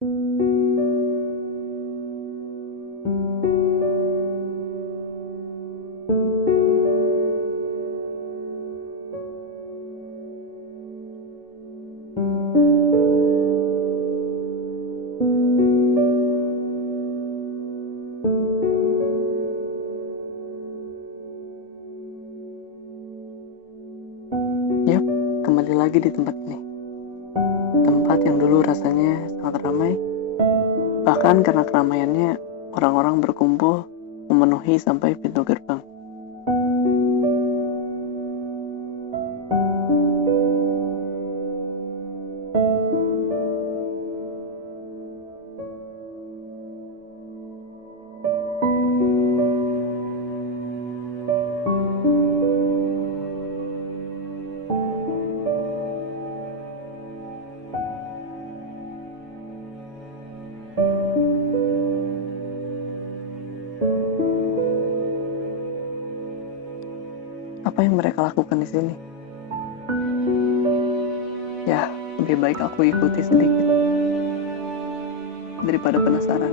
Yap, kembali lagi di tempat ini. Tempat yang dulu rasanya sangat ramai, bahkan karena keramaiannya orang-orang berkumpul memenuhi sampai pintu gerbang. Apa yang mereka lakukan di sini? Ya, lebih baik aku ikuti sedikit daripada penasaran.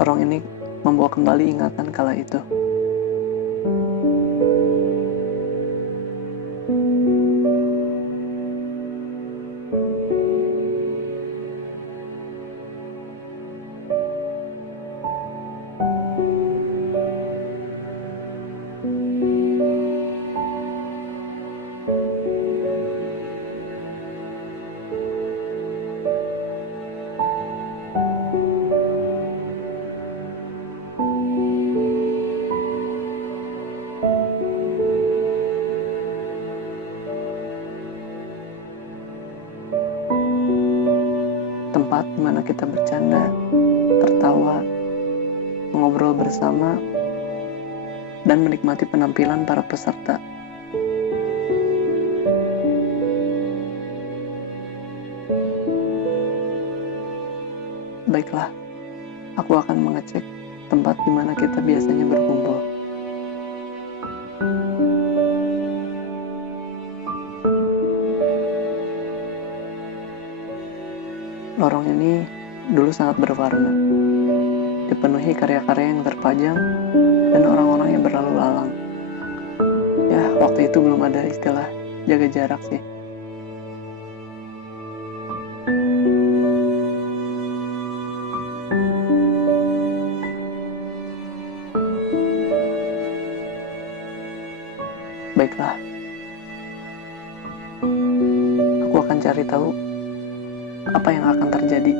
Lorong ini membawa kembali ingatan kala itu. Tempat di mana kita bercanda, tertawa, mengobrol bersama, dan menikmati penampilan para peserta. Baiklah, aku akan mengecek tempat di mana kita biasanya berkumpul. Lorong ini dulu sangat berwarna, dipenuhi karya-karya yang terpajang dan orang-orang yang berlalu lalang. Ya, waktu itu belum ada istilah jaga jarak sih. Baiklah, aku akan cari tahu apa yang akan terjadi.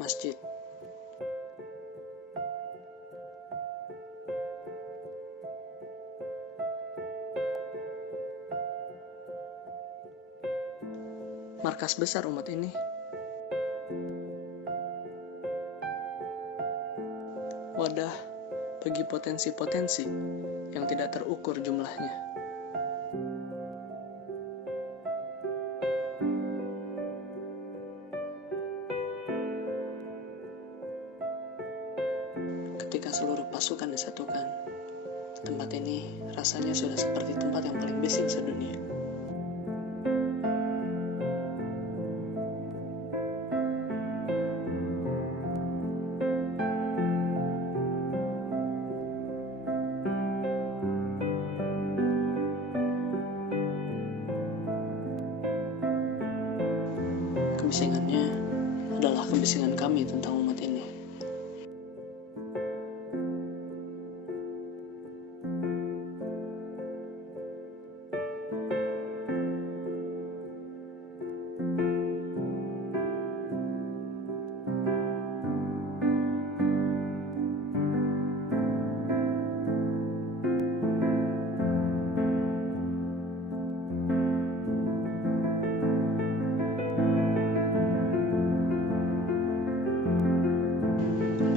Masjid. Markas besar umat ini. Wadah bagi potensi-potensi yang tidak terukur jumlahnya. Ketika seluruh pasukan disatukan, tempat ini rasanya sudah seperti tempat yang paling bising sedunia. kebisingannya adalah kebisingan kami tentang umat ini.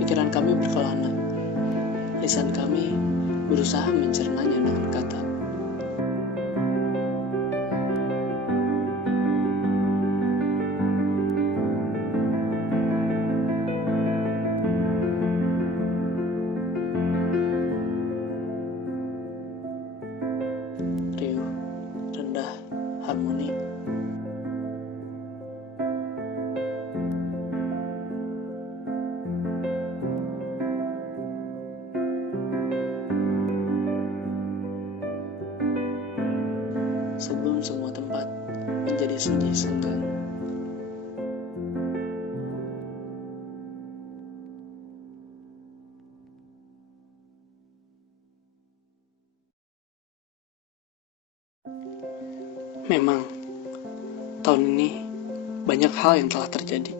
Pikiran kami berkelana, lisan kami berusaha mencernanya dengan kata. Riuh, rendah, harmoni. Sebelum semua tempat menjadi sunyi senggang. Memang, tahun ini banyak hal yang telah terjadi.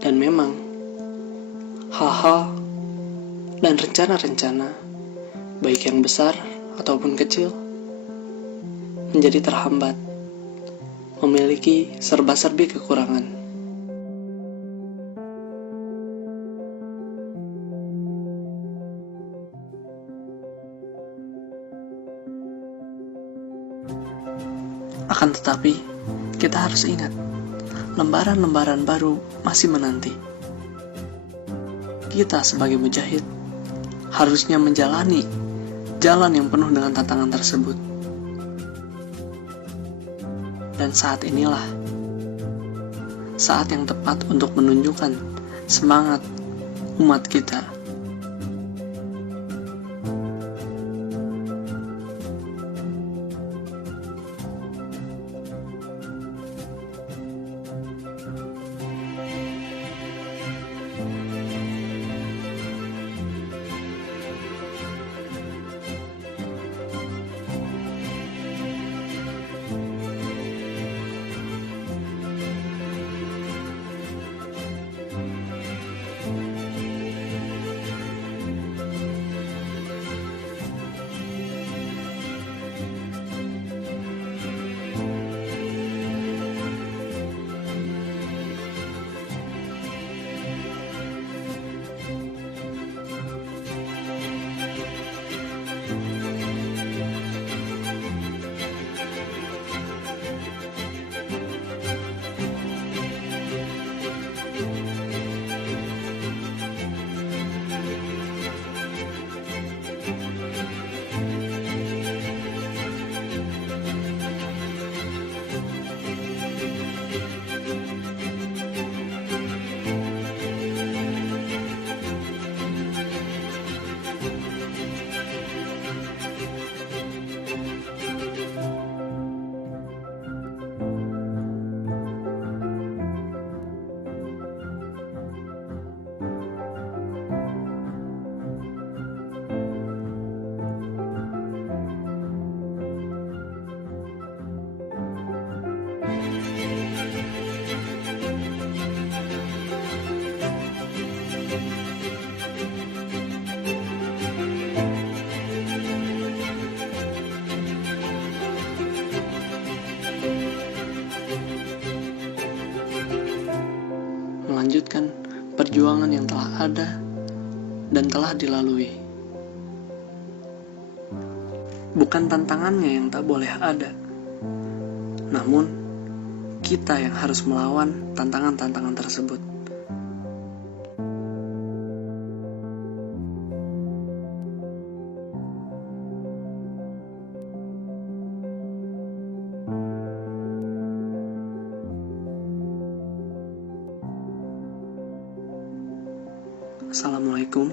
Dan memang, hal-hal dan rencana-rencana, baik yang besar ataupun kecil, menjadi terhambat, memiliki serba-serbi kekurangan. Akan tetapi, kita harus ingat, lembaran-lembaran baru masih menanti. Kita sebagai mujahid harusnya menjalani jalan yang penuh dengan tantangan tersebut. Dan saat inilah saat yang tepat untuk menunjukkan semangat umat kita. Melanjutkan perjuangan yang telah ada dan telah dilalui. Bukan tantangannya yang tak boleh ada, namun kita yang harus melawan tantangan-tantangan tersebut. Assalamualaikum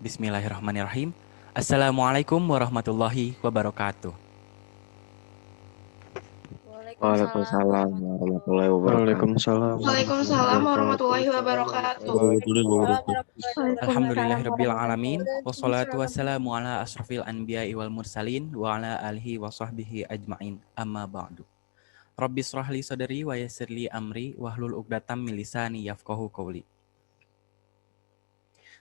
Bismillahirrahmanirrahim. Assalamualaikum warahmatullahi wabarakatuh. Waalaikumsalam warahmatullahi wabarakatuh. Waalaikumsalam warahmatullahi wabarakatuh. Alhamdulillahirabbil alamin wassalatu wassalamu ala asrofil anbiya'i wal mursalin wa ala alihi wa sahbihi ajmain. Amma ba'du. Rabbi shrahli sadri wa yassirli amri wahlul 'uqdatam min lisani yafqahu qawli.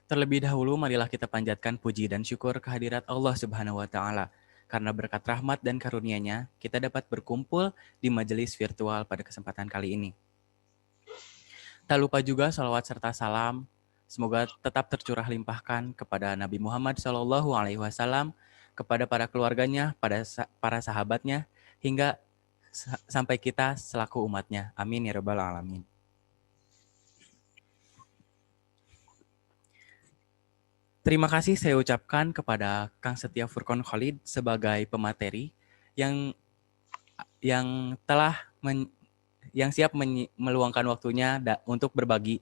Terlebih dahulu marilah kita panjatkan puji dan syukur kehadirat Allah Subhanahu wa taala. Karena berkat rahmat dan karunia-Nya, kita dapat berkumpul di majelis virtual pada kesempatan kali ini. Tak lupa juga salawat serta salam semoga tetap tercurah limpahkan kepada Nabi Muhammad SAW, kepada para keluarganya, para sahabatnya, hingga sampai kita selaku umatnya. Amin ya rabbal alamin. Terima kasih saya ucapkan kepada Kang Setia Furqon Khalid sebagai pemateri yang siap meluangkan waktunya untuk berbagi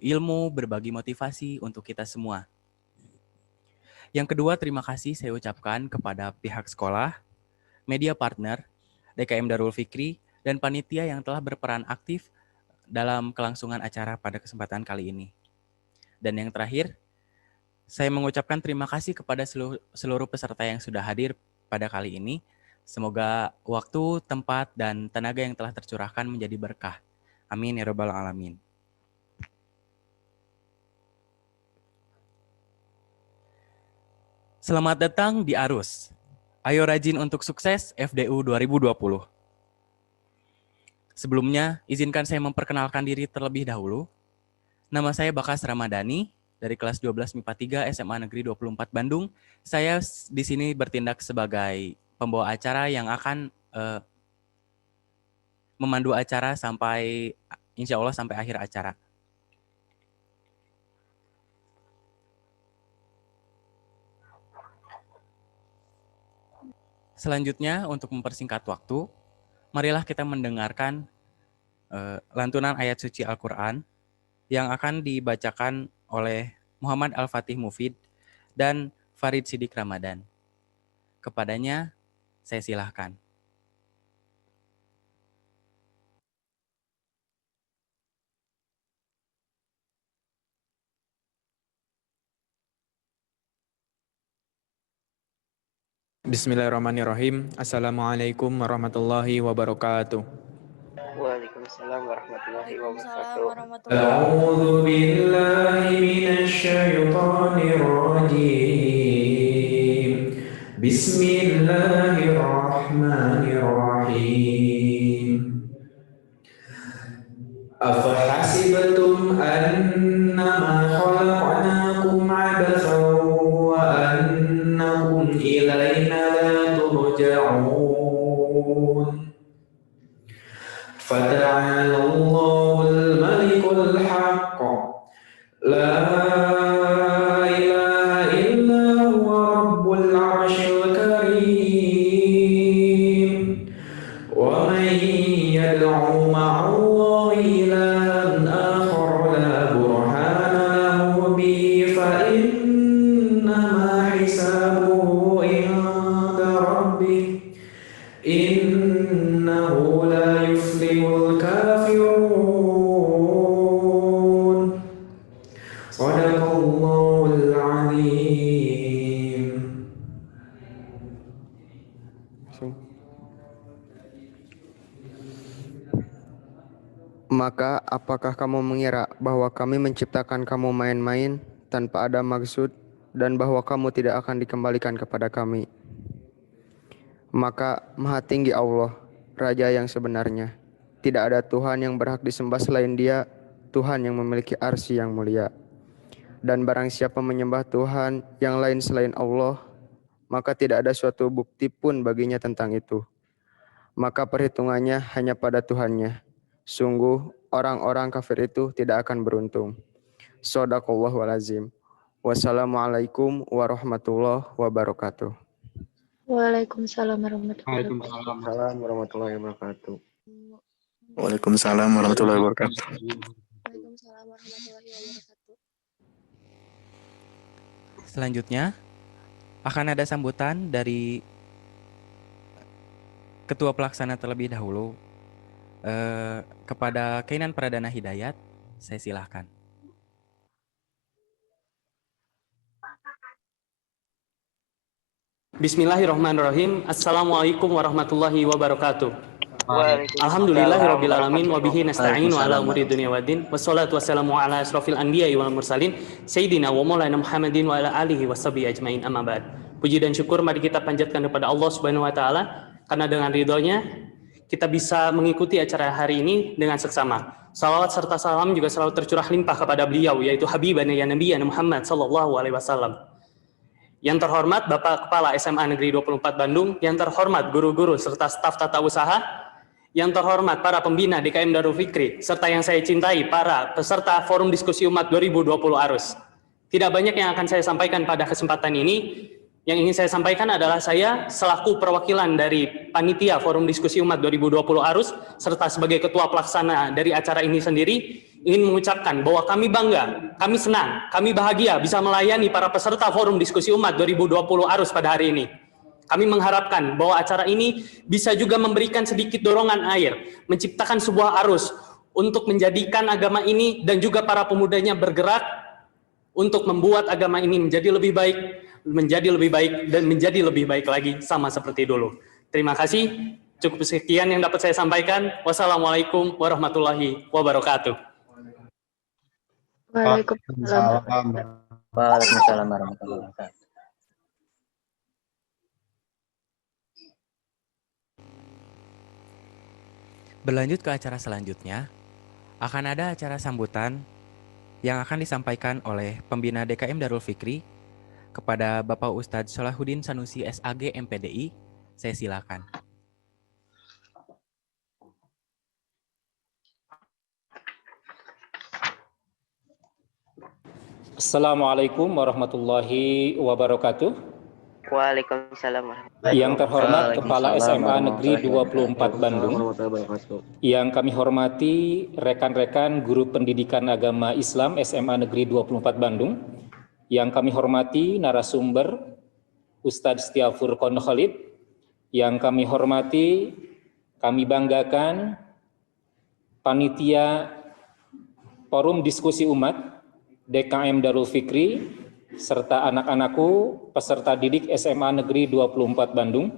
ilmu, berbagi motivasi untuk kita semua. Yang kedua, terima kasih saya ucapkan kepada pihak sekolah, media partner, DKM Darul Fikri, dan panitia yang telah berperan aktif dalam kelangsungan acara pada kesempatan kali ini. Dan yang terakhir, saya mengucapkan terima kasih kepada seluruh peserta yang sudah hadir pada kali ini. Semoga waktu, tempat, dan tenaga yang telah tercurahkan menjadi berkah. Amin ya rabbal alamin. Selamat datang di Arus. Ayo rajin untuk sukses FDU 2020. Sebelumnya, izinkan saya memperkenalkan diri terlebih dahulu. Nama saya Bakas Ramadhani dari kelas 12 MIPA 3 SMA Negeri 24 Bandung. Saya di sini bertindak sebagai pembawa acara yang akan memandu acara sampai insya Allah sampai akhir acara. Selanjutnya, untuk mempersingkat waktu, marilah kita mendengarkan lantunan ayat suci Al-Quran yang akan dibacakan oleh Muhammad Al-Fatih Mufid dan Farid Sidik Ramadan. Kepadanya, saya silahkan. Bismillahirrahmanirrahim. Assalamualaikum warahmatullahi wabarakatuh. Waalaikumsalam warahmatullahi wabarakatuh. A'udzu billahi minasy syaithanir rajim. Bismillahirrahmanirrahim. Afahasibatum annama khalaqnakum 'abathan wa annakum ilaina la turja'un. Fata'ala Allahul Malikul Haqq. La ilaha illa huwa Rabbul 'arsyil karim. Wa man yad'u ma'allahi ilahan akhar la burhana lahu bihi fa innama hisabuhu 'inda rabbih. Innahu la yuflihul kafirun. Shadaqallahul azim. Maka apakah kamu mengira bahwa kami menciptakan kamu main-main tanpa ada maksud dan bahwa kamu tidak akan dikembalikan kepada kami? Maka Maha Tinggi Allah, Raja yang sebenarnya. Tidak ada Tuhan yang berhak disembah selain Dia, Tuhan yang memiliki arsy yang mulia. Dan barang siapa menyembah Tuhan yang lain selain Allah, maka tidak ada suatu bukti pun baginya tentang itu. Maka perhitungannya hanya pada Tuhannya. Sungguh orang-orang kafir itu tidak akan beruntung. Shadaqallahul azim. Wassalamualaikum warahmatullahi wabarakatuh. Waalaikumsalam warahmatullahi Waalaikumsalam warahmatullahi wabarakatuh. Waalaikumsalam warahmatullahi wabarakatuh. wabarakatuh. Selanjutnya akan ada sambutan dari Ketua Pelaksana terlebih dahulu. Kepada Kainan Pradana Hidayat, saya silahkan. Bismillahirrahmanirrahim. Assalamualaikum warahmatullahi wabarakatuh. Alhamdulillahirabbil alamin wa bihi nasta'inu ala umuri dunya waddin. Wassalatu wassalamu ala asrofil anbiya'i wal mursalin sayyidina wa maulana Muhammadin wa ala alihi washabihi ajmain, amma ba'd. Puji dan syukur mari kita panjatkan kepada Allah Subhanahu wa taala, karena dengan ridhonya kita bisa mengikuti acara hari ini dengan seksama. Salawat serta salam juga selalu tercurah limpah kepada beliau, yaitu Habibana ya Nabi Muhammad sallallahu alaihi wasallam. Yang terhormat Bapak Kepala SMA Negeri 24 Bandung, yang terhormat guru-guru serta staf tata usaha, yang terhormat para pembina DKM Darul Fikri, serta yang saya cintai para peserta Forum Diskusi Umat 2020 Arus. Tidak banyak yang akan saya sampaikan pada kesempatan ini. Yang ingin saya sampaikan adalah saya selaku perwakilan dari Panitia Forum Diskusi Umat 2020 Arus, serta sebagai Ketua Pelaksana dari acara ini sendiri, ingin mengucapkan bahwa kami bangga, kami senang, kami bahagia bisa melayani para peserta Forum Diskusi Umat 2020 Arus pada hari ini. Kami mengharapkan bahwa acara ini bisa juga memberikan sedikit dorongan air, menciptakan sebuah arus untuk menjadikan agama ini dan juga para pemudanya bergerak untuk membuat agama ini menjadi lebih baik, dan menjadi lebih baik lagi sama seperti dulu. Terima kasih. Cukup sekian yang dapat saya sampaikan. Wassalamualaikum warahmatullahi wabarakatuh. Waalaikumsalam. Waalaikumsalam warahmatullahi wabarakatuh. Berlanjut ke acara selanjutnya, akan ada acara sambutan yang akan disampaikan oleh pembina DKM Darul Fikri kepada Bapak Ustadz Salahuddin Sanusi SAG MPDI. Saya silakan. Assalamualaikum warahmatullahi wabarakatuh. Waalaikumsalam warahmatullahi wabarakatuh. Yang terhormat Kepala SMA Negeri 24 Bandung, yang kami hormati rekan-rekan guru pendidikan agama Islam SMA Negeri 24 Bandung, yang kami hormati narasumber Ustadz Setia Furqon Khalid, yang kami hormati, kami banggakan Panitia Forum Diskusi Umat DKM Darul Fikri, serta anak-anakku peserta didik SMA Negeri 24 Bandung.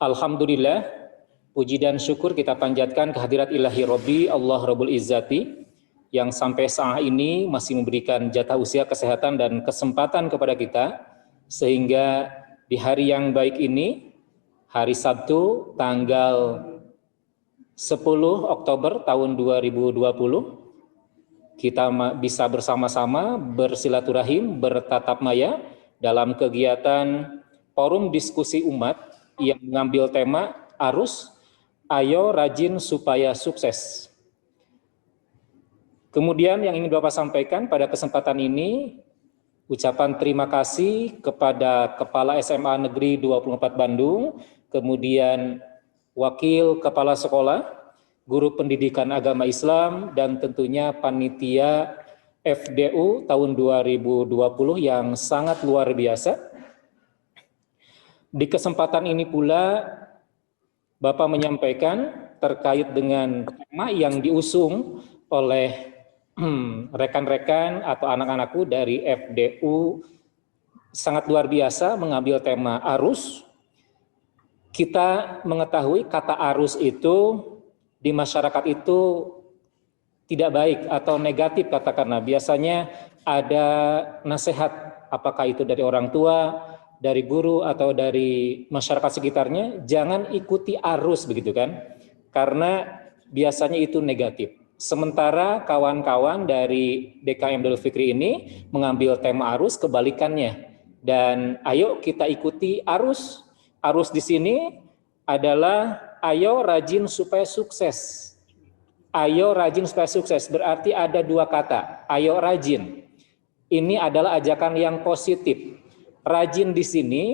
Alhamdulillah, puji dan syukur kita panjatkan kehadirat ilahi Robbi Allah Rabbul Izzati, yang sampai saat ini masih memberikan jatah usia, kesehatan, dan kesempatan kepada kita, sehingga di hari yang baik ini, hari Sabtu, tanggal 10 Oktober tahun 2020, kita bisa bersama-sama bersilaturahim, bertatap maya dalam kegiatan Forum Diskusi Umat yang mengambil tema Arus, Ayo Rajin Supaya Sukses. Kemudian yang ingin Bapak sampaikan pada kesempatan ini, ucapan terima kasih kepada Kepala SMA Negeri 24 Bandung, kemudian Wakil Kepala Sekolah, Guru Pendidikan Agama Islam, dan tentunya Panitia FDU tahun 2020 yang sangat luar biasa. Di kesempatan ini pula, Bapak menyampaikan terkait dengan tema yang diusung oleh rekan-rekan atau anak-anakku dari FDU, sangat luar biasa mengambil tema arus. Kita mengetahui kata arus itu di masyarakat itu tidak baik atau negatif katakanlah. Biasanya ada nasihat, apakah itu dari orang tua, dari guru, atau dari masyarakat sekitarnya, jangan ikuti arus begitu kan, karena biasanya itu negatif. Sementara kawan-kawan dari DKM Darul Fikri ini mengambil tema arus kebalikannya. Dan ayo kita ikuti arus. Arus di sini adalah ayo rajin supaya sukses. Ayo rajin supaya sukses berarti ada dua kata, ayo rajin. Ini adalah ajakan yang positif. Rajin di sini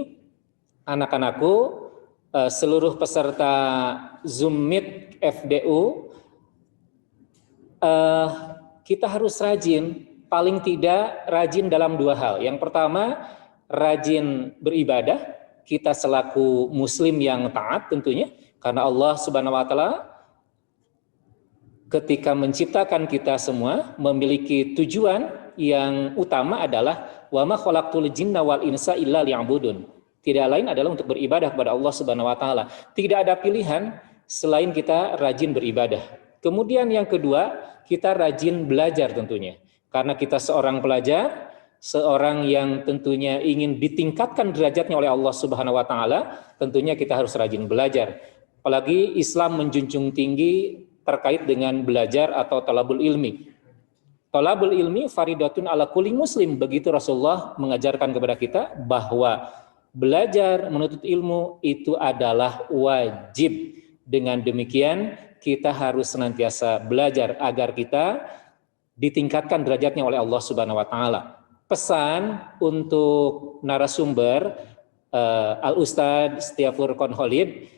anak-anakku, seluruh peserta Zoom Meet FDU, kita harus rajin. paling tidak rajin dalam dua hal. Yang pertama, rajin beribadah, kita selaku muslim yang taat tentunya, karena Allah Subhanahu wa taala ketika menciptakan kita semua memiliki tujuan yang utama adalah wa ma khalaqtul jinna wal insa illa liya'budun. Tidak lain adalah untuk beribadah kepada Allah Subhanahu wa taala. Tidak ada pilihan selain kita rajin beribadah. Kemudian yang kedua, kita rajin belajar tentunya. Karena kita seorang pelajar, seorang yang tentunya ingin ditingkatkan derajatnya oleh Allah Subhanahu wa taala, tentunya kita harus rajin belajar. Apalagi Islam menjunjung tinggi terkait dengan belajar atau talabul ilmi. Talabul ilmi faridatun ala kulli muslim. Begitu Rasulullah mengajarkan kepada kita bahwa belajar menuntut ilmu itu adalah wajib. Dengan demikian kita harus senantiasa belajar agar kita ditingkatkan derajatnya oleh Allah Subhanahu wa taala. Pesan untuk narasumber Al-Ustadz Setiafur Konholid,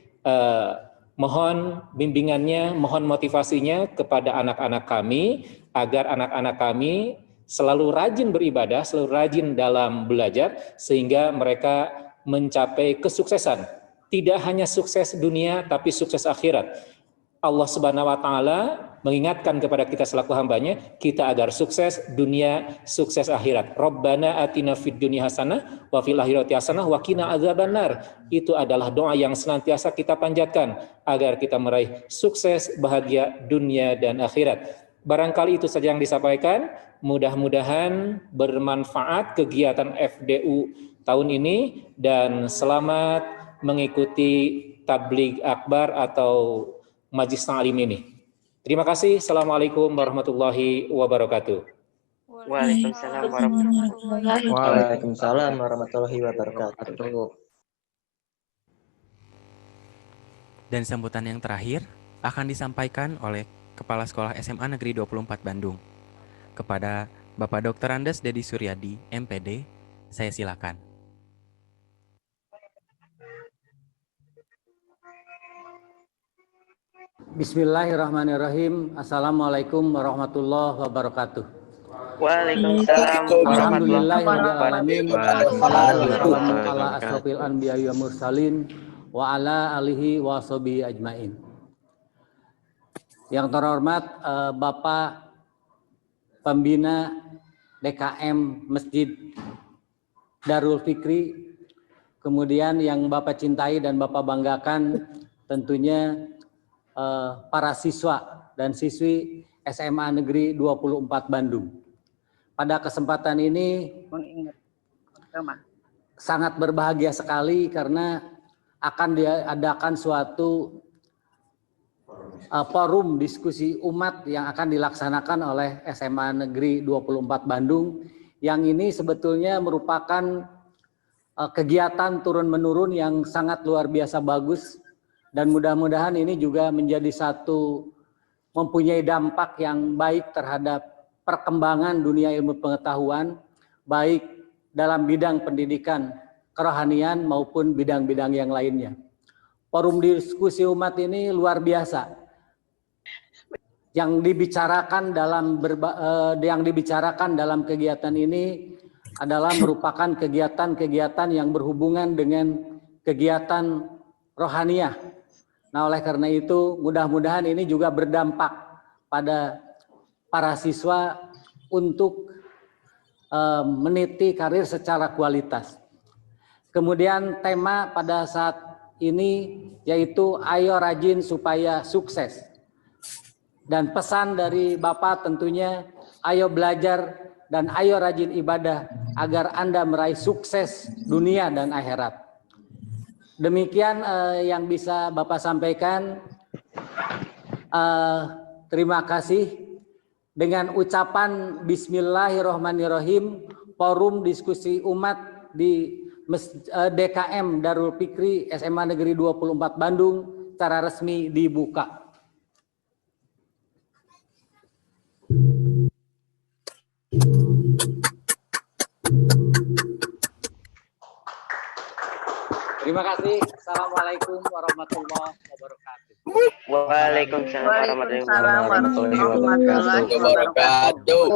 mohon bimbingannya, mohon motivasinya kepada anak-anak kami agar anak-anak kami selalu rajin beribadah, selalu rajin dalam belajar sehingga mereka mencapai kesuksesan. Tidak hanya sukses dunia tapi sukses akhirat. Allah Subhanahu wa taala mengingatkan kepada kita selaku hambanya, kita agar sukses dunia, sukses akhirat. Rabbana atina fid dunya hasanah wa fil akhirati hasanah wa qina adzabannar. Itu adalah doa yang senantiasa kita panjatkan agar kita meraih sukses, bahagia dunia dan akhirat. Barangkali itu saja yang disampaikan. Mudah-mudahan bermanfaat kegiatan FDU tahun ini dan selamat mengikuti tabligh akbar atau majlis ta'lim ini. Terima kasih. Assalamualaikum warahmatullahi wabarakatuh. Waalaikumsalam warahmatullahi wabarakatuh. Dan sambutan yang terakhir akan disampaikan oleh Kepala Sekolah SMA Negeri 24 Bandung. Kepada Bapak Dr. Andes Dedi Suryadi, MPD, saya silakan. Bismillahirrahmanirrahim. Assalamualaikum warahmatullahi wabarakatuh. Waalaikumsalam warahmatullahi wabarakatuh. Wassalamualaikum ala asrofil anbiya wa mursalin wa ala alihi wa sahbihi ajmain. Yang terhormat Bapak Pembina DKM Masjid Darul Fikri, kemudian yang Bapak cintai dan Bapak banggakan tentunya para siswa dan siswi SMA Negeri 24 Bandung. Pada kesempatan ini sangat berbahagia sekali karena akan diadakan suatu forum diskusi umat yang akan dilaksanakan oleh SMA Negeri 24 Bandung, yang ini sebetulnya merupakan kegiatan turun-menurun yang sangat luar biasa bagus. Dan mudah-mudahan ini juga menjadi satu mempunyai dampak yang baik terhadap perkembangan dunia ilmu pengetahuan, baik dalam bidang pendidikan, kerohanian maupun bidang-bidang yang lainnya. Forum diskusi umat ini luar biasa. Yang dibicarakan dalam kegiatan ini adalah merupakan kegiatan-kegiatan yang berhubungan dengan kegiatan rohaniah. Nah, oleh karena itu mudah-mudahan ini juga berdampak pada para siswa untuk meniti karir secara kualitas. Kemudian tema pada saat ini yaitu ayo rajin supaya sukses. Dan pesan dari Bapak tentunya ayo belajar dan ayo rajin ibadah agar Anda meraih sukses dunia dan akhirat. Demikian yang bisa Bapak sampaikan. Terima kasih. Dengan ucapan Bismillahirrahmanirrahim, forum diskusi umat di DKM Darul Fikri SMA Negeri 24 Bandung secara resmi dibuka. Terima kasih. Assalamualaikum warahmatullahi wabarakatuh. Waalaikumsalam warahmatullahi wabarakatuh.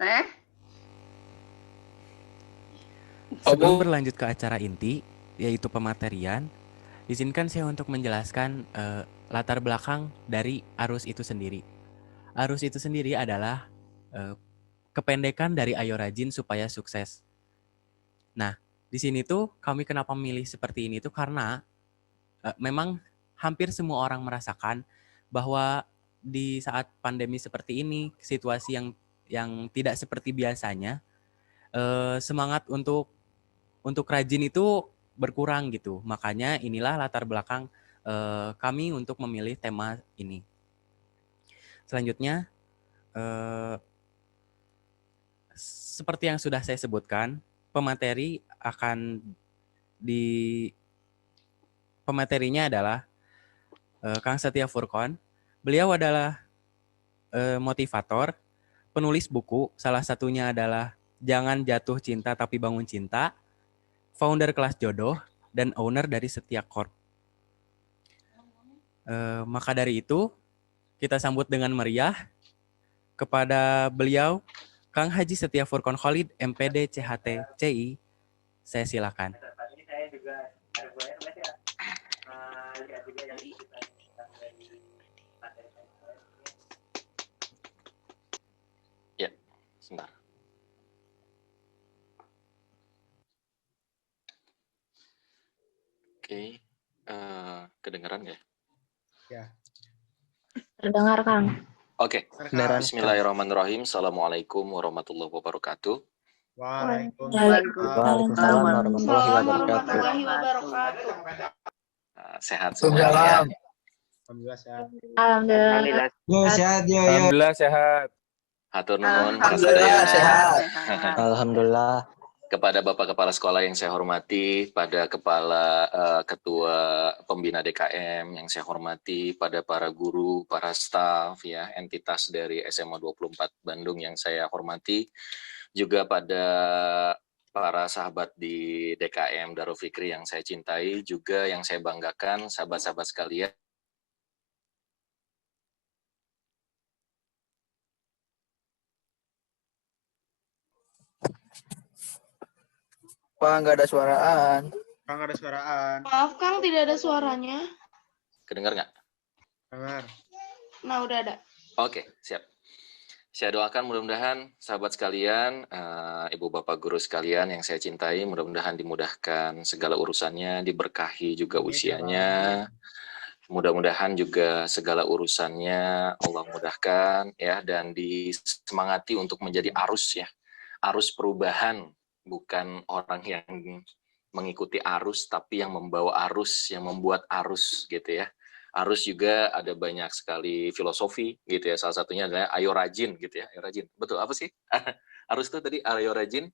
Teh. Sebelum berlanjut ke acara inti, yaitu pematerian, izinkan saya untuk menjelaskan latar belakang dari arus itu sendiri. Arus itu sendiri adalah kependekan dari Ayo Rajin supaya sukses. Nah, di sini tuh kami kenapa memilih seperti ini tuh karena memang hampir semua orang merasakan bahwa di saat pandemi seperti ini, situasi yang tidak seperti biasanya, semangat untuk rajin itu berkurang gitu. Makanya inilah latar belakang kami untuk memilih tema ini. Selanjutnya, seperti yang sudah saya sebutkan, pematerinya adalah Kang Setia Furqon. Beliau adalah motivator, penulis buku, salah satunya adalah Jangan Jatuh Cinta Tapi Bangun Cinta, founder kelas jodoh, dan owner dari Setia Corp. Maka dari itu, kita sambut dengan meriah kepada beliau, Kang Haji Setia Furqon Khalid, MPD CHT CI. Saya silakan. Ya, sebentar. Oke, kedengeran nggak? Ya. Terdengar, Kang. Oke, bismillahirrahmanirrahim. Assalamualaikum warahmatullahi wabarakatuh. Waalaikumsalam warahmatullahi wabarakatuh. Sehat semua ya. Alhamdulillah sehat. Hatur nuhun, Alhamdulillah sehat. Alhamdulillah. Kepada Bapak Kepala Sekolah yang saya hormati, pada Kepala Ketua Pembina DKM yang saya hormati, pada para guru, para staf, ya, entitas dari SMA 24 Bandung yang saya hormati, juga pada para sahabat di DKM Darul Fikri yang saya cintai, juga yang saya banggakan, sahabat-sahabat sekalian. Pak, nggak ada suaraan. Maaf, Kang, tidak ada suaranya. Kedengar nggak? Dengar. Nah, udah ada. Oke, siap. Saya doakan mudah-mudahan sahabat sekalian, ibu bapak guru sekalian yang saya cintai, mudah-mudahan dimudahkan segala urusannya, diberkahi juga usianya. Mudah-mudahan juga segala urusannya Allah mudahkan ya, dan disemangati untuk menjadi arus ya. Arus perubahan, bukan orang yang mengikuti arus, tapi yang membawa arus, yang membuat arus gitu ya. Arus juga ada banyak sekali filosofi gitu ya. Salah satunya adalah ayo rajin gitu ya. Ayo rajin. Betul, apa sih? Arus itu tadi ayo rajin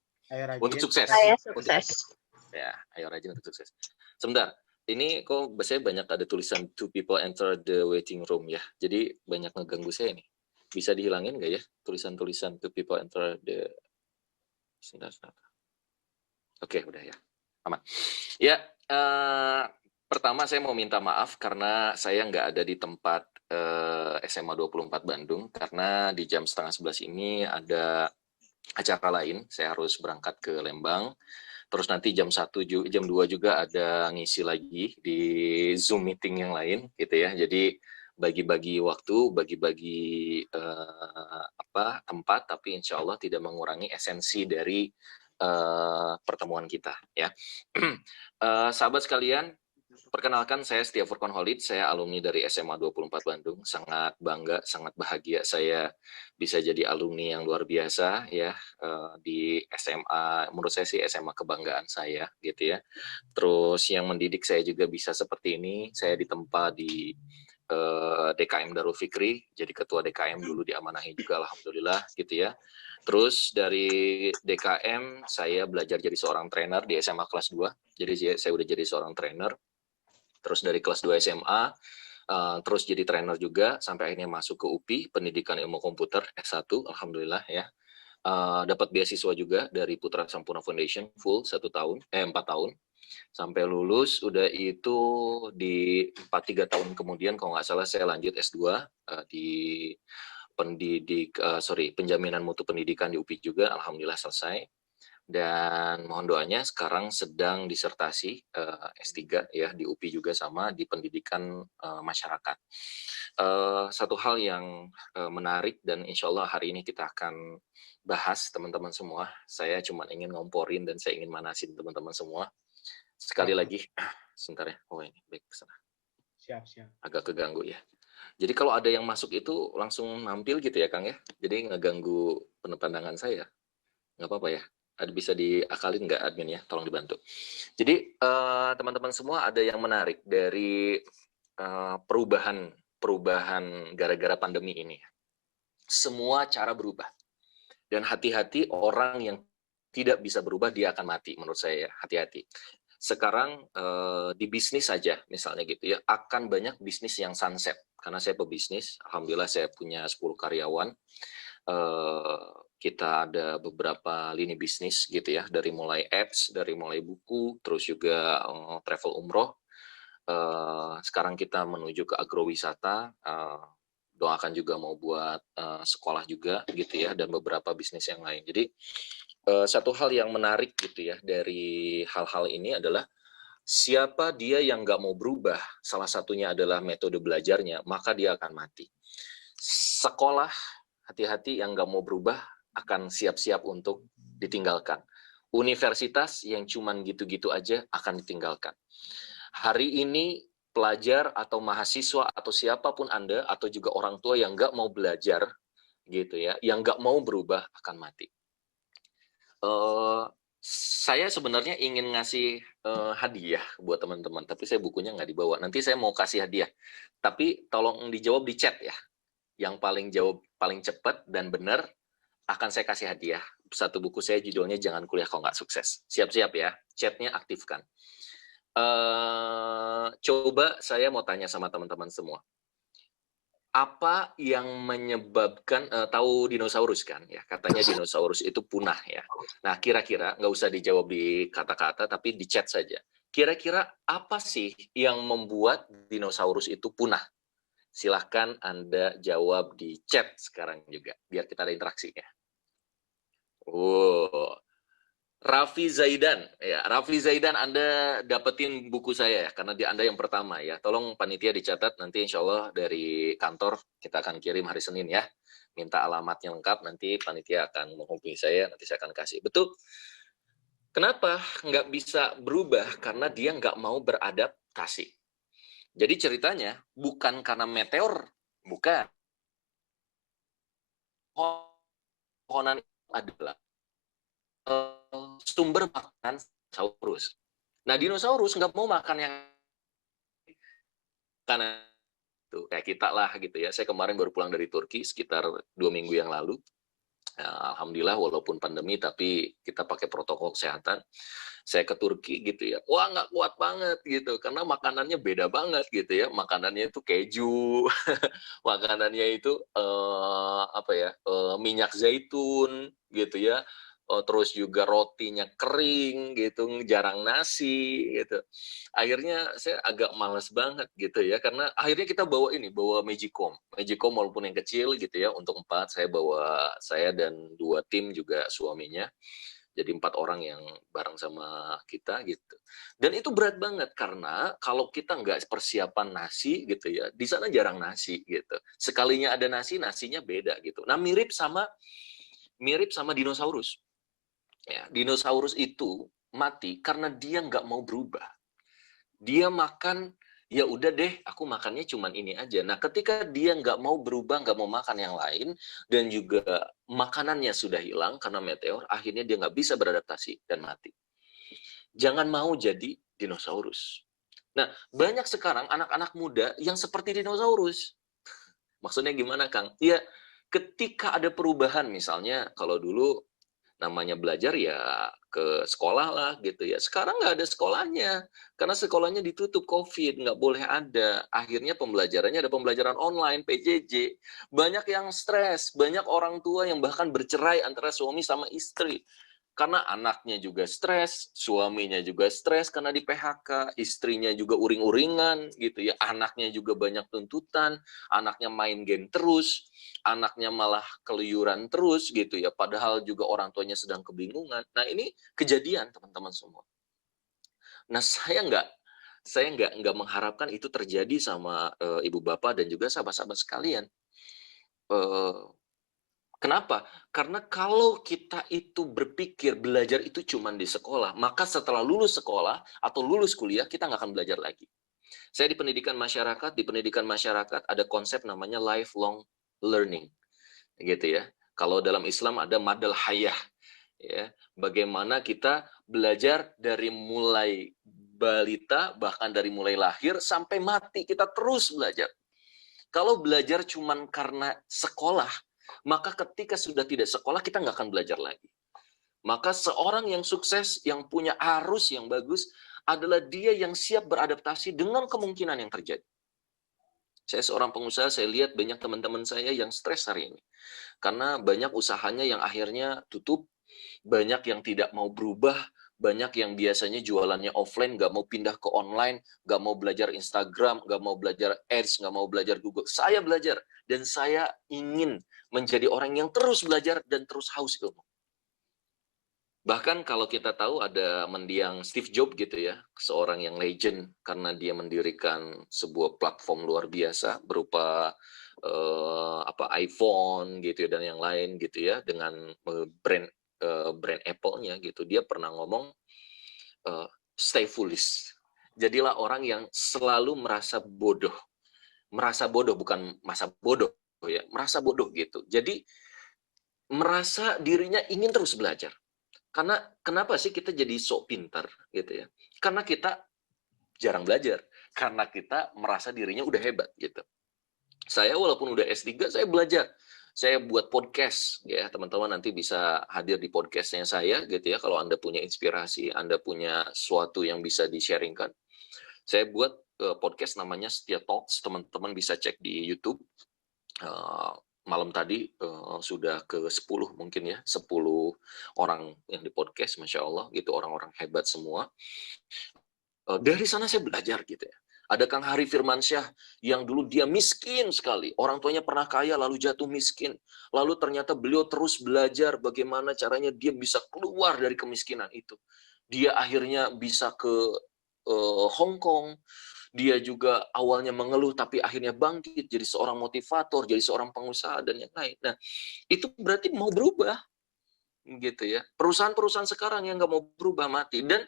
untuk sukses. Saya sukses. Ya, ayo rajin untuk sukses. Sebentar. Ini kok biasanya banyak ada tulisan two people enter the waiting room ya. Jadi banyak ngeganggu saya nih. Bisa dihilangin nggak ya tulisan-tulisan two people enter the... Oke, udah ya. Aman. Ya, pertama saya mau minta maaf karena saya nggak ada di tempat SMA 24 Bandung, karena di jam 10:30 ini ada acara lain, saya harus berangkat ke Lembang. Terus nanti jam 2 juga ada ngisi lagi di Zoom meeting yang lain gitu ya. Jadi bagi-bagi waktu, bagi-bagi tempat, tapi insya Allah tidak mengurangi esensi dari pertemuan kita ya. Sahabat sekalian, perkenalkan saya Setia Furqon Khalid, saya alumni dari SMA 24 Bandung. Sangat bangga, sangat bahagia saya bisa jadi alumni yang luar biasa ya di SMA. Menurut saya sih SMA kebanggaan saya gitu ya. Terus yang mendidik saya juga bisa seperti ini. Saya ditempa di DKM Darul Fikri, jadi ketua DKM dulu diamanahi juga, alhamdulillah gitu ya. Terus dari DKM saya belajar jadi seorang trainer di SMA kelas 2. Jadi saya udah jadi seorang trainer. Terus dari kelas 2 SMA terus jadi trainer juga sampai akhirnya masuk ke UPI Pendidikan Ilmu Komputer S1, alhamdulillah ya. Dapat beasiswa juga dari Putra Sampurna Foundation full 4 tahun. Sampai lulus, udah itu di 3 tahun kemudian kalau nggak salah saya lanjut S2 di penjaminan mutu pendidikan di UPI juga alhamdulillah selesai. Dan mohon doanya sekarang sedang disertasi S3 ya di UPI juga sama di pendidikan masyarakat. Satu hal yang menarik dan insya Allah hari ini kita akan bahas teman-teman semua. Saya cuma ingin ngomporin dan saya ingin manasin teman-teman semua. Sekali lagi, sebentar ya. Oh ini baik kesana. Siap. Agak keganggu ya. Jadi kalau ada yang masuk itu langsung nampil gitu ya Kang ya. Jadi ngeganggu pandangan saya. Nggak apa-apa ya. Ada bisa diakalin nggak admin ya? Tolong dibantu. Jadi teman-teman semua ada yang menarik dari perubahan gara-gara pandemi ini. Semua cara berubah. Dan hati-hati orang yang tidak bisa berubah dia akan mati menurut saya ya. Hati-hati. Sekarang di bisnis saja misalnya gitu ya, akan banyak bisnis yang sunset. Karena saya pebisnis, alhamdulillah saya punya 10 karyawan. Kita ada beberapa lini bisnis gitu ya, dari mulai apps, dari mulai buku, terus juga travel umroh. Sekarang kita menuju ke agrowisata, doakan juga mau buat sekolah juga gitu ya, dan beberapa bisnis yang lain. Jadi satu hal yang menarik gitu ya dari hal-hal ini adalah siapa dia yang nggak mau berubah, salah satunya adalah metode belajarnya, maka dia akan mati. Sekolah, hati-hati yang nggak mau berubah akan siap-siap untuk ditinggalkan. Universitas yang cuman gitu-gitu aja akan ditinggalkan. Hari ini pelajar atau mahasiswa atau siapapun Anda atau juga orang tua yang nggak mau belajar gitu ya, yang nggak mau berubah akan mati. Saya sebenarnya ingin ngasih hadiah buat teman-teman, tapi saya bukunya nggak dibawa. Nanti saya mau kasih hadiah, tapi tolong dijawab di chat ya. Yang jawab paling cepat dan benar akan saya kasih hadiah. Satu buku saya judulnya Jangan Kuliah Kalau Nggak Sukses. Siap-siap ya, chatnya aktifkan. Coba saya mau tanya sama teman-teman semua. Apa yang menyebabkan, tahu dinosaurus kan ya, katanya dinosaurus itu punah ya. Nah kira-kira, nggak usah dijawab di kata-kata, tapi di chat saja. Kira-kira apa sih yang membuat dinosaurus itu punah? Silahkan Anda jawab di chat sekarang juga, biar kita ada interaksi ya. Raffi Zaidan, ya Raffi Zaidan, Anda dapetin buku saya ya, karena Anda yang pertama ya. Tolong panitia dicatat, nanti insya Allah dari kantor kita akan kirim hari Senin ya. Minta alamatnya lengkap, nanti panitia akan menghubungi saya, nanti saya akan kasih. Betul. Kenapa nggak bisa berubah? Karena dia nggak mau beradaptasi. Jadi ceritanya bukan karena meteor, bukan. Pohonan adalah sumber makanan dinosaurus. Nah, dinosaurus nggak mau makan yang karena itu kayak kita lah gitu ya. Saya kemarin baru pulang dari Turki sekitar 2 minggu yang lalu. Alhamdulillah walaupun pandemi tapi kita pakai protokol kesehatan. Saya ke Turki gitu ya. Wah, nggak kuat banget gitu karena makanannya beda banget gitu ya. Makanannya itu keju, makanannya itu minyak zaitun gitu ya. Terus juga rotinya kering gitu, jarang nasi gitu. Akhirnya saya agak malas banget gitu ya, karena akhirnya kita bawa Magicom walaupun yang kecil gitu ya, untuk 4, saya dan 2 tim juga suaminya. Jadi 4 orang yang bareng sama kita gitu. Dan itu berat banget karena kalau kita nggak persiapan nasi gitu ya, di sana jarang nasi gitu. Sekalinya ada nasi, nasinya beda gitu. Nah mirip sama dinosaurus. Ya, dinosaurus itu mati karena dia nggak mau berubah. Dia makan, ya udah deh, aku makannya cuman ini aja. Nah, ketika dia nggak mau berubah, nggak mau makan yang lain, dan juga makanannya sudah hilang karena meteor, akhirnya dia nggak bisa beradaptasi dan mati. Jangan mau jadi dinosaurus. Nah, banyak sekarang anak-anak muda yang seperti dinosaurus. Maksudnya gimana, Kang? Ya, ketika ada perubahan, misalnya kalau dulu namanya belajar ya ke sekolah lah gitu ya. Sekarang nggak ada sekolahnya karena sekolahnya ditutup COVID, nggak boleh ada. Akhirnya pembelajarannya ada pembelajaran online, PJJ. Banyak yang stres, banyak orang tua yang bahkan bercerai antara suami sama istri. Karena anaknya juga stres, suaminya juga stres karena di PHK, istrinya juga uring-uringan gitu ya, anaknya juga banyak tuntutan, anaknya main game terus, anaknya malah keluyuran terus gitu ya, padahal juga orang tuanya sedang kebingungan. Nah, ini kejadian teman-teman semua. Nah, saya nggak mengharapkan itu terjadi sama ibu bapak dan juga sahabat-sahabat sekalian. Kenapa? Karena kalau kita itu berpikir belajar itu cuma di sekolah, maka setelah lulus sekolah atau lulus kuliah, kita nggak akan belajar lagi. Saya di pendidikan masyarakat ada konsep namanya lifelong learning. Gitu ya. Kalau dalam Islam ada madal hayah. Ya, bagaimana kita belajar dari mulai balita, bahkan dari mulai lahir sampai mati, kita terus belajar. Kalau belajar cuma karena sekolah, maka ketika sudah tidak sekolah, kita nggak akan belajar lagi. Maka seorang yang sukses, yang punya arus yang bagus, adalah dia yang siap beradaptasi dengan kemungkinan yang terjadi. Saya seorang pengusaha, saya lihat banyak teman-teman saya yang stres hari ini. Karena banyak usahanya yang akhirnya tutup, banyak yang tidak mau berubah, banyak yang biasanya jualannya offline, nggak mau pindah ke online, nggak mau belajar Instagram, nggak mau belajar Ads, nggak mau belajar Google. Saya belajar, dan saya ingin menjadi orang yang terus belajar dan terus haus ilmu. Bahkan kalau kita tahu ada mendiang Steve Jobs gitu ya, seorang yang legend karena dia mendirikan sebuah platform luar biasa berupa iPhone gitu ya, dan yang lain gitu ya, dengan brand Apple-nya gitu. Dia pernah ngomong stay foolish. Jadilah orang yang selalu merasa bodoh bukan masa bodoh ya, merasa bodoh gitu. Jadi merasa dirinya ingin terus belajar. Karena kenapa sih kita jadi sok pintar gitu ya? Karena kita jarang belajar, karena kita merasa dirinya udah hebat gitu. Saya walaupun udah S3, saya belajar. Saya buat podcast ya, teman-teman nanti bisa hadir di podcastnya saya gitu ya. Kalau Anda punya inspirasi, Anda punya sesuatu yang bisa di-sharingkan. Saya buat podcast namanya Setia Talks, teman-teman bisa cek di YouTube. Malam tadi sudah ke 10 mungkin ya, 10 orang yang di podcast, Masya Allah gitu, orang-orang hebat semua. Dari sana saya belajar gitu ya. Ada Kang Hari Firmansyah yang dulu dia miskin sekali. Orang tuanya pernah kaya lalu jatuh miskin. Lalu ternyata beliau terus belajar bagaimana caranya dia bisa keluar dari kemiskinan itu. Dia akhirnya bisa ke Hong Kong. Dia juga awalnya mengeluh tapi akhirnya bangkit jadi seorang motivator, jadi seorang pengusaha dan yang lain. Nah, itu berarti mau berubah gitu ya. Perusahaan-perusahaan sekarang yang nggak mau berubah mati. Dan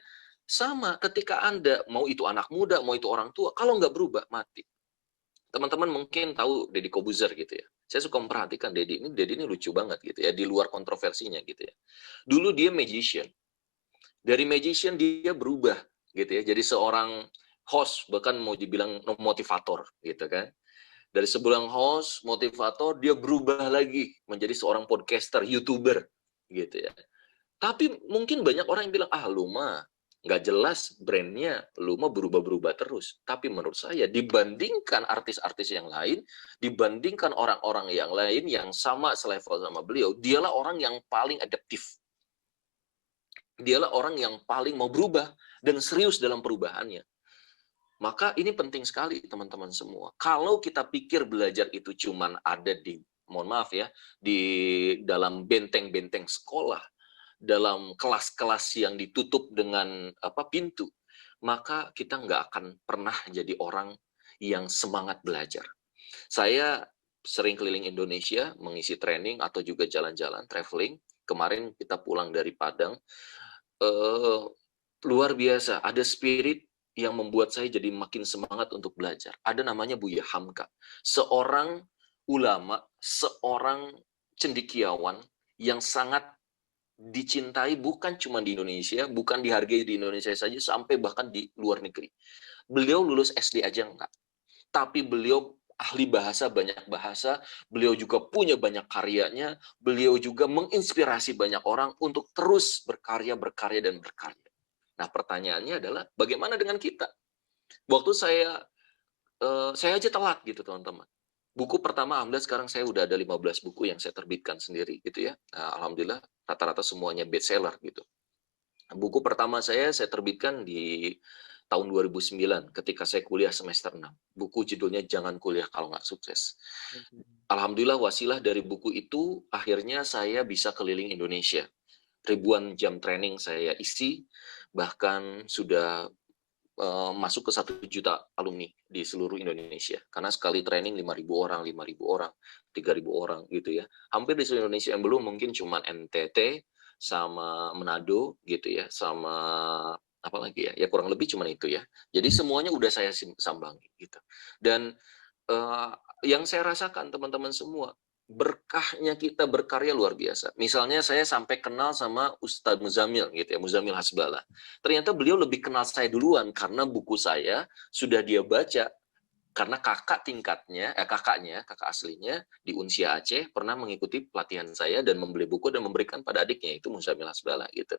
sama ketika Anda, mau itu anak muda, mau itu orang tua, kalau nggak berubah, mati. Teman-teman mungkin tahu Deddy Kobuzer gitu ya. Saya suka memperhatikan Deddy ini lucu banget gitu ya, di luar kontroversinya gitu ya. Dulu dia magician. Dari magician dia berubah gitu ya, jadi seorang host, bahkan mau dibilang motivator gitu kan. Dari sebulan host, motivator, dia berubah lagi menjadi seorang podcaster, YouTuber gitu ya. Tapi mungkin banyak orang yang bilang, lu mah nggak jelas brandnya, lu mah berubah-berubah terus. Tapi menurut saya, dibandingkan artis-artis yang lain, dibandingkan orang-orang yang lain yang sama selevel sama beliau, dialah orang yang paling adaptif. Dialah orang yang paling mau berubah dan serius dalam perubahannya. Maka ini penting sekali teman-teman semua. Kalau kita pikir belajar itu cuman ada di, mohon maaf ya, di dalam benteng-benteng sekolah, dalam kelas-kelas yang ditutup dengan pintu, maka kita nggak akan pernah jadi orang yang semangat belajar. Saya sering keliling Indonesia, mengisi training atau juga jalan-jalan, traveling. Kemarin kita pulang dari Padang, luar biasa, ada spirit yang membuat saya jadi makin semangat untuk belajar. Ada namanya Buya Hamka, seorang ulama, seorang cendekiawan yang sangat dicintai bukan cuma di Indonesia, bukan dihargai di Indonesia saja, sampai bahkan di luar negeri. Beliau lulus SD aja enggak, tapi beliau ahli bahasa, banyak bahasa, beliau juga punya banyak karyanya, beliau juga menginspirasi banyak orang untuk terus berkarya, dan berkarya. Nah, pertanyaannya adalah bagaimana dengan kita? Waktu saya aja telat gitu, teman-teman. Buku pertama, alhamdulillah sekarang saya udah ada 15 buku yang saya terbitkan sendiri gitu ya. Alhamdulillah rata-rata semuanya bestseller gitu. Buku pertama saya terbitkan di tahun 2009 ketika saya kuliah semester 6. Buku judulnya Jangan Kuliah Kalau Nggak Sukses. Alhamdulillah wasilah dari buku itu akhirnya saya bisa keliling Indonesia. Ribuan jam training saya isi, bahkan sudah masuk ke 1 juta alumni di seluruh Indonesia. Karena sekali training 5.000 orang, 5.000 orang, 3.000 orang gitu ya. Hampir di seluruh Indonesia yang belum mungkin cuma NTT sama Manado gitu ya, sama apa lagi ya? Ya kurang lebih cuma itu ya. Jadi semuanya udah saya sambangi gitu. Dan yang saya rasakan teman-teman semua, berkahnya kita berkarya luar biasa. Misalnya saya sampai kenal sama Ustadz Muzamil gitu ya, Muzamil Hasbalah. Ternyata beliau lebih kenal saya duluan karena buku saya sudah dia baca. Karena kakaknya, kakak aslinya di Unsia Aceh pernah mengikuti pelatihan saya dan membeli buku dan memberikan pada adiknya, itu Muzamil Hasbalah gitu.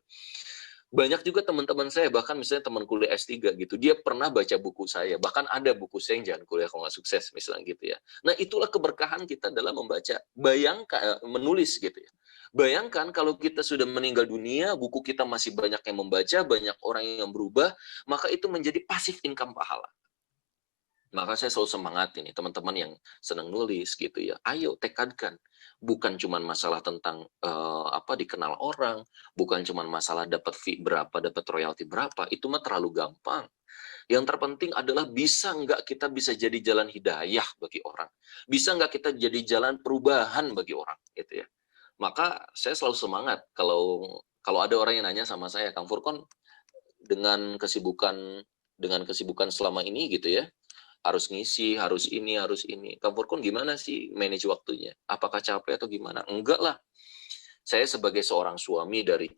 Banyak juga teman-teman saya, bahkan misalnya teman kuliah S3 gitu, dia pernah baca buku saya, bahkan ada buku saya yang Jangan Kuliah Kalau Nggak Sukses, misalnya gitu ya. Nah, itulah keberkahan kita dalam membaca. Bayangkan, menulis gitu ya. Bayangkan kalau kita sudah meninggal dunia, buku kita masih banyak yang membaca, banyak orang yang berubah, maka itu menjadi passive income pahala. Maka saya selalu semangat ini, teman-teman yang senang nulis gitu ya, ayo tekadkan. Bukan cuma masalah tentang dikenal orang, bukan cuma masalah dapat fee berapa, dapat royalti berapa, itu mah terlalu gampang. Yang terpenting adalah bisa nggak kita bisa jadi jalan hidayah bagi orang, bisa nggak kita jadi jalan perubahan bagi orang, gitu ya. Maka saya selalu semangat kalau ada orang yang nanya sama saya, Kang Furkon, dengan kesibukan selama ini gitu ya, harus ngisi, harus ini. Kang Furkon gimana sih manage waktunya? Apakah capek atau gimana? Enggak lah. Saya sebagai seorang suami dari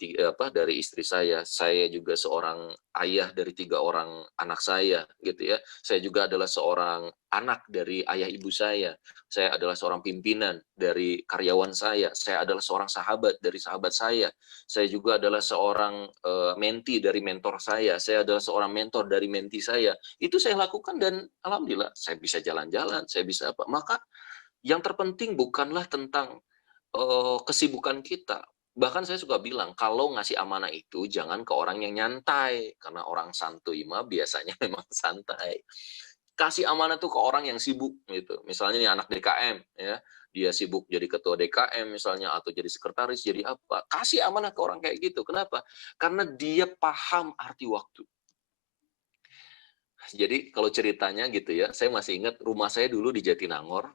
istri saya juga seorang ayah dari 3 orang anak saya gitu ya. Saya juga adalah seorang anak dari ayah ibu saya adalah seorang pimpinan dari karyawan saya adalah seorang sahabat dari sahabat saya juga adalah seorang menti dari mentor saya adalah seorang mentor dari menti saya. Itu saya lakukan dan alhamdulillah saya bisa jalan-jalan, saya bisa apa. Maka yang terpenting bukanlah tentang kesibukan kita. Bahkan saya suka bilang, kalau ngasih amanah itu jangan ke orang yang nyantai, karena orang santuy mah biasanya memang santai. Kasih amanah tuh ke orang yang sibuk gitu. Misalnya nih anak DKM ya, dia sibuk jadi ketua DKM misalnya atau jadi sekretaris, jadi apa. Kasih amanah ke orang kayak gitu. Kenapa? Karena dia paham arti waktu. Jadi kalau ceritanya gitu ya, saya masih ingat rumah saya dulu di Jatinangor.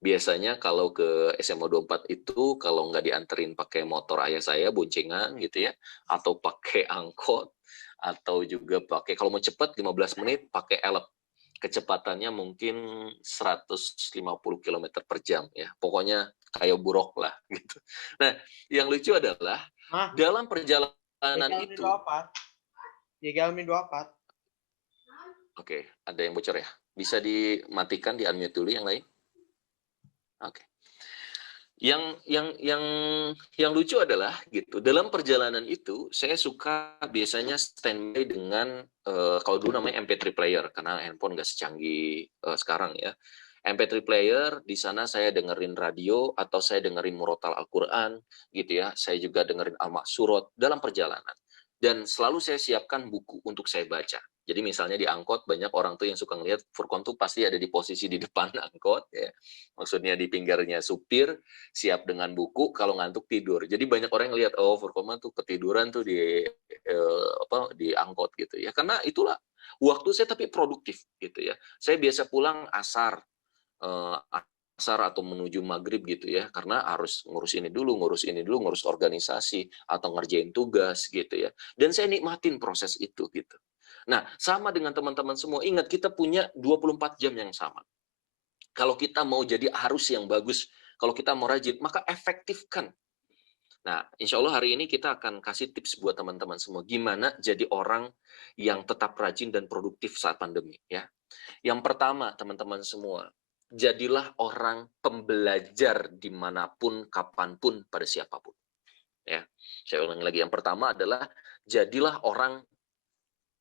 Biasanya kalau ke SMA 24 itu kalau nggak dianterin pakai motor ayah saya boncengan gitu ya, atau pakai angkot, atau juga pakai kalau mau cepat 15 menit pakai elep. Kecepatannya mungkin 150 km per jam ya. Pokoknya kayak buruk lah gitu. Nah, yang lucu adalah dalam perjalanan itu Yegalmi 24. Oke, ada yang bocor ya? Bisa dimatikan, di unmute dulu yang lain. Oke. Yang lucu adalah gitu, dalam perjalanan itu saya suka biasanya standby dengan kalau dulu namanya MP3 player karena handphone nggak secanggih sekarang ya. MP3 player, di sana saya dengerin radio atau saya dengerin murotal Al-Quran gitu ya. Saya juga dengerin Al-Maksurot dalam perjalanan. Dan selalu saya siapkan buku untuk saya baca. Jadi misalnya di angkot banyak orang tuh yang suka ngelihat Furkon tuh pasti ada di posisi di depan angkot ya. Maksudnya di pinggirnya supir, siap dengan buku, kalau ngantuk tidur. Jadi banyak orang yang lihat oh Furkon tuh ketiduran tuh di angkot gitu ya. Karena itulah waktu saya tapi produktif gitu ya. Saya biasa pulang asar atau menuju maghrib gitu ya, karena harus ngurus ini dulu, ngurus organisasi atau ngerjain tugas gitu ya. Dan saya nikmatin proses itu gitu. Nah, sama dengan teman-teman semua, ingat kita punya 24 jam yang sama. Kalau kita mau jadi arus yang bagus, kalau kita mau rajin, maka efektifkan. Nah, insya Allah hari ini kita akan kasih tips buat teman-teman semua, gimana jadi orang yang tetap rajin dan produktif saat pandemi ya. Yang pertama, teman-teman semua, jadilah orang pembelajar dimanapun, kapanpun, pada siapapun. Ya, saya ulangi lagi. Yang pertama adalah jadilah orang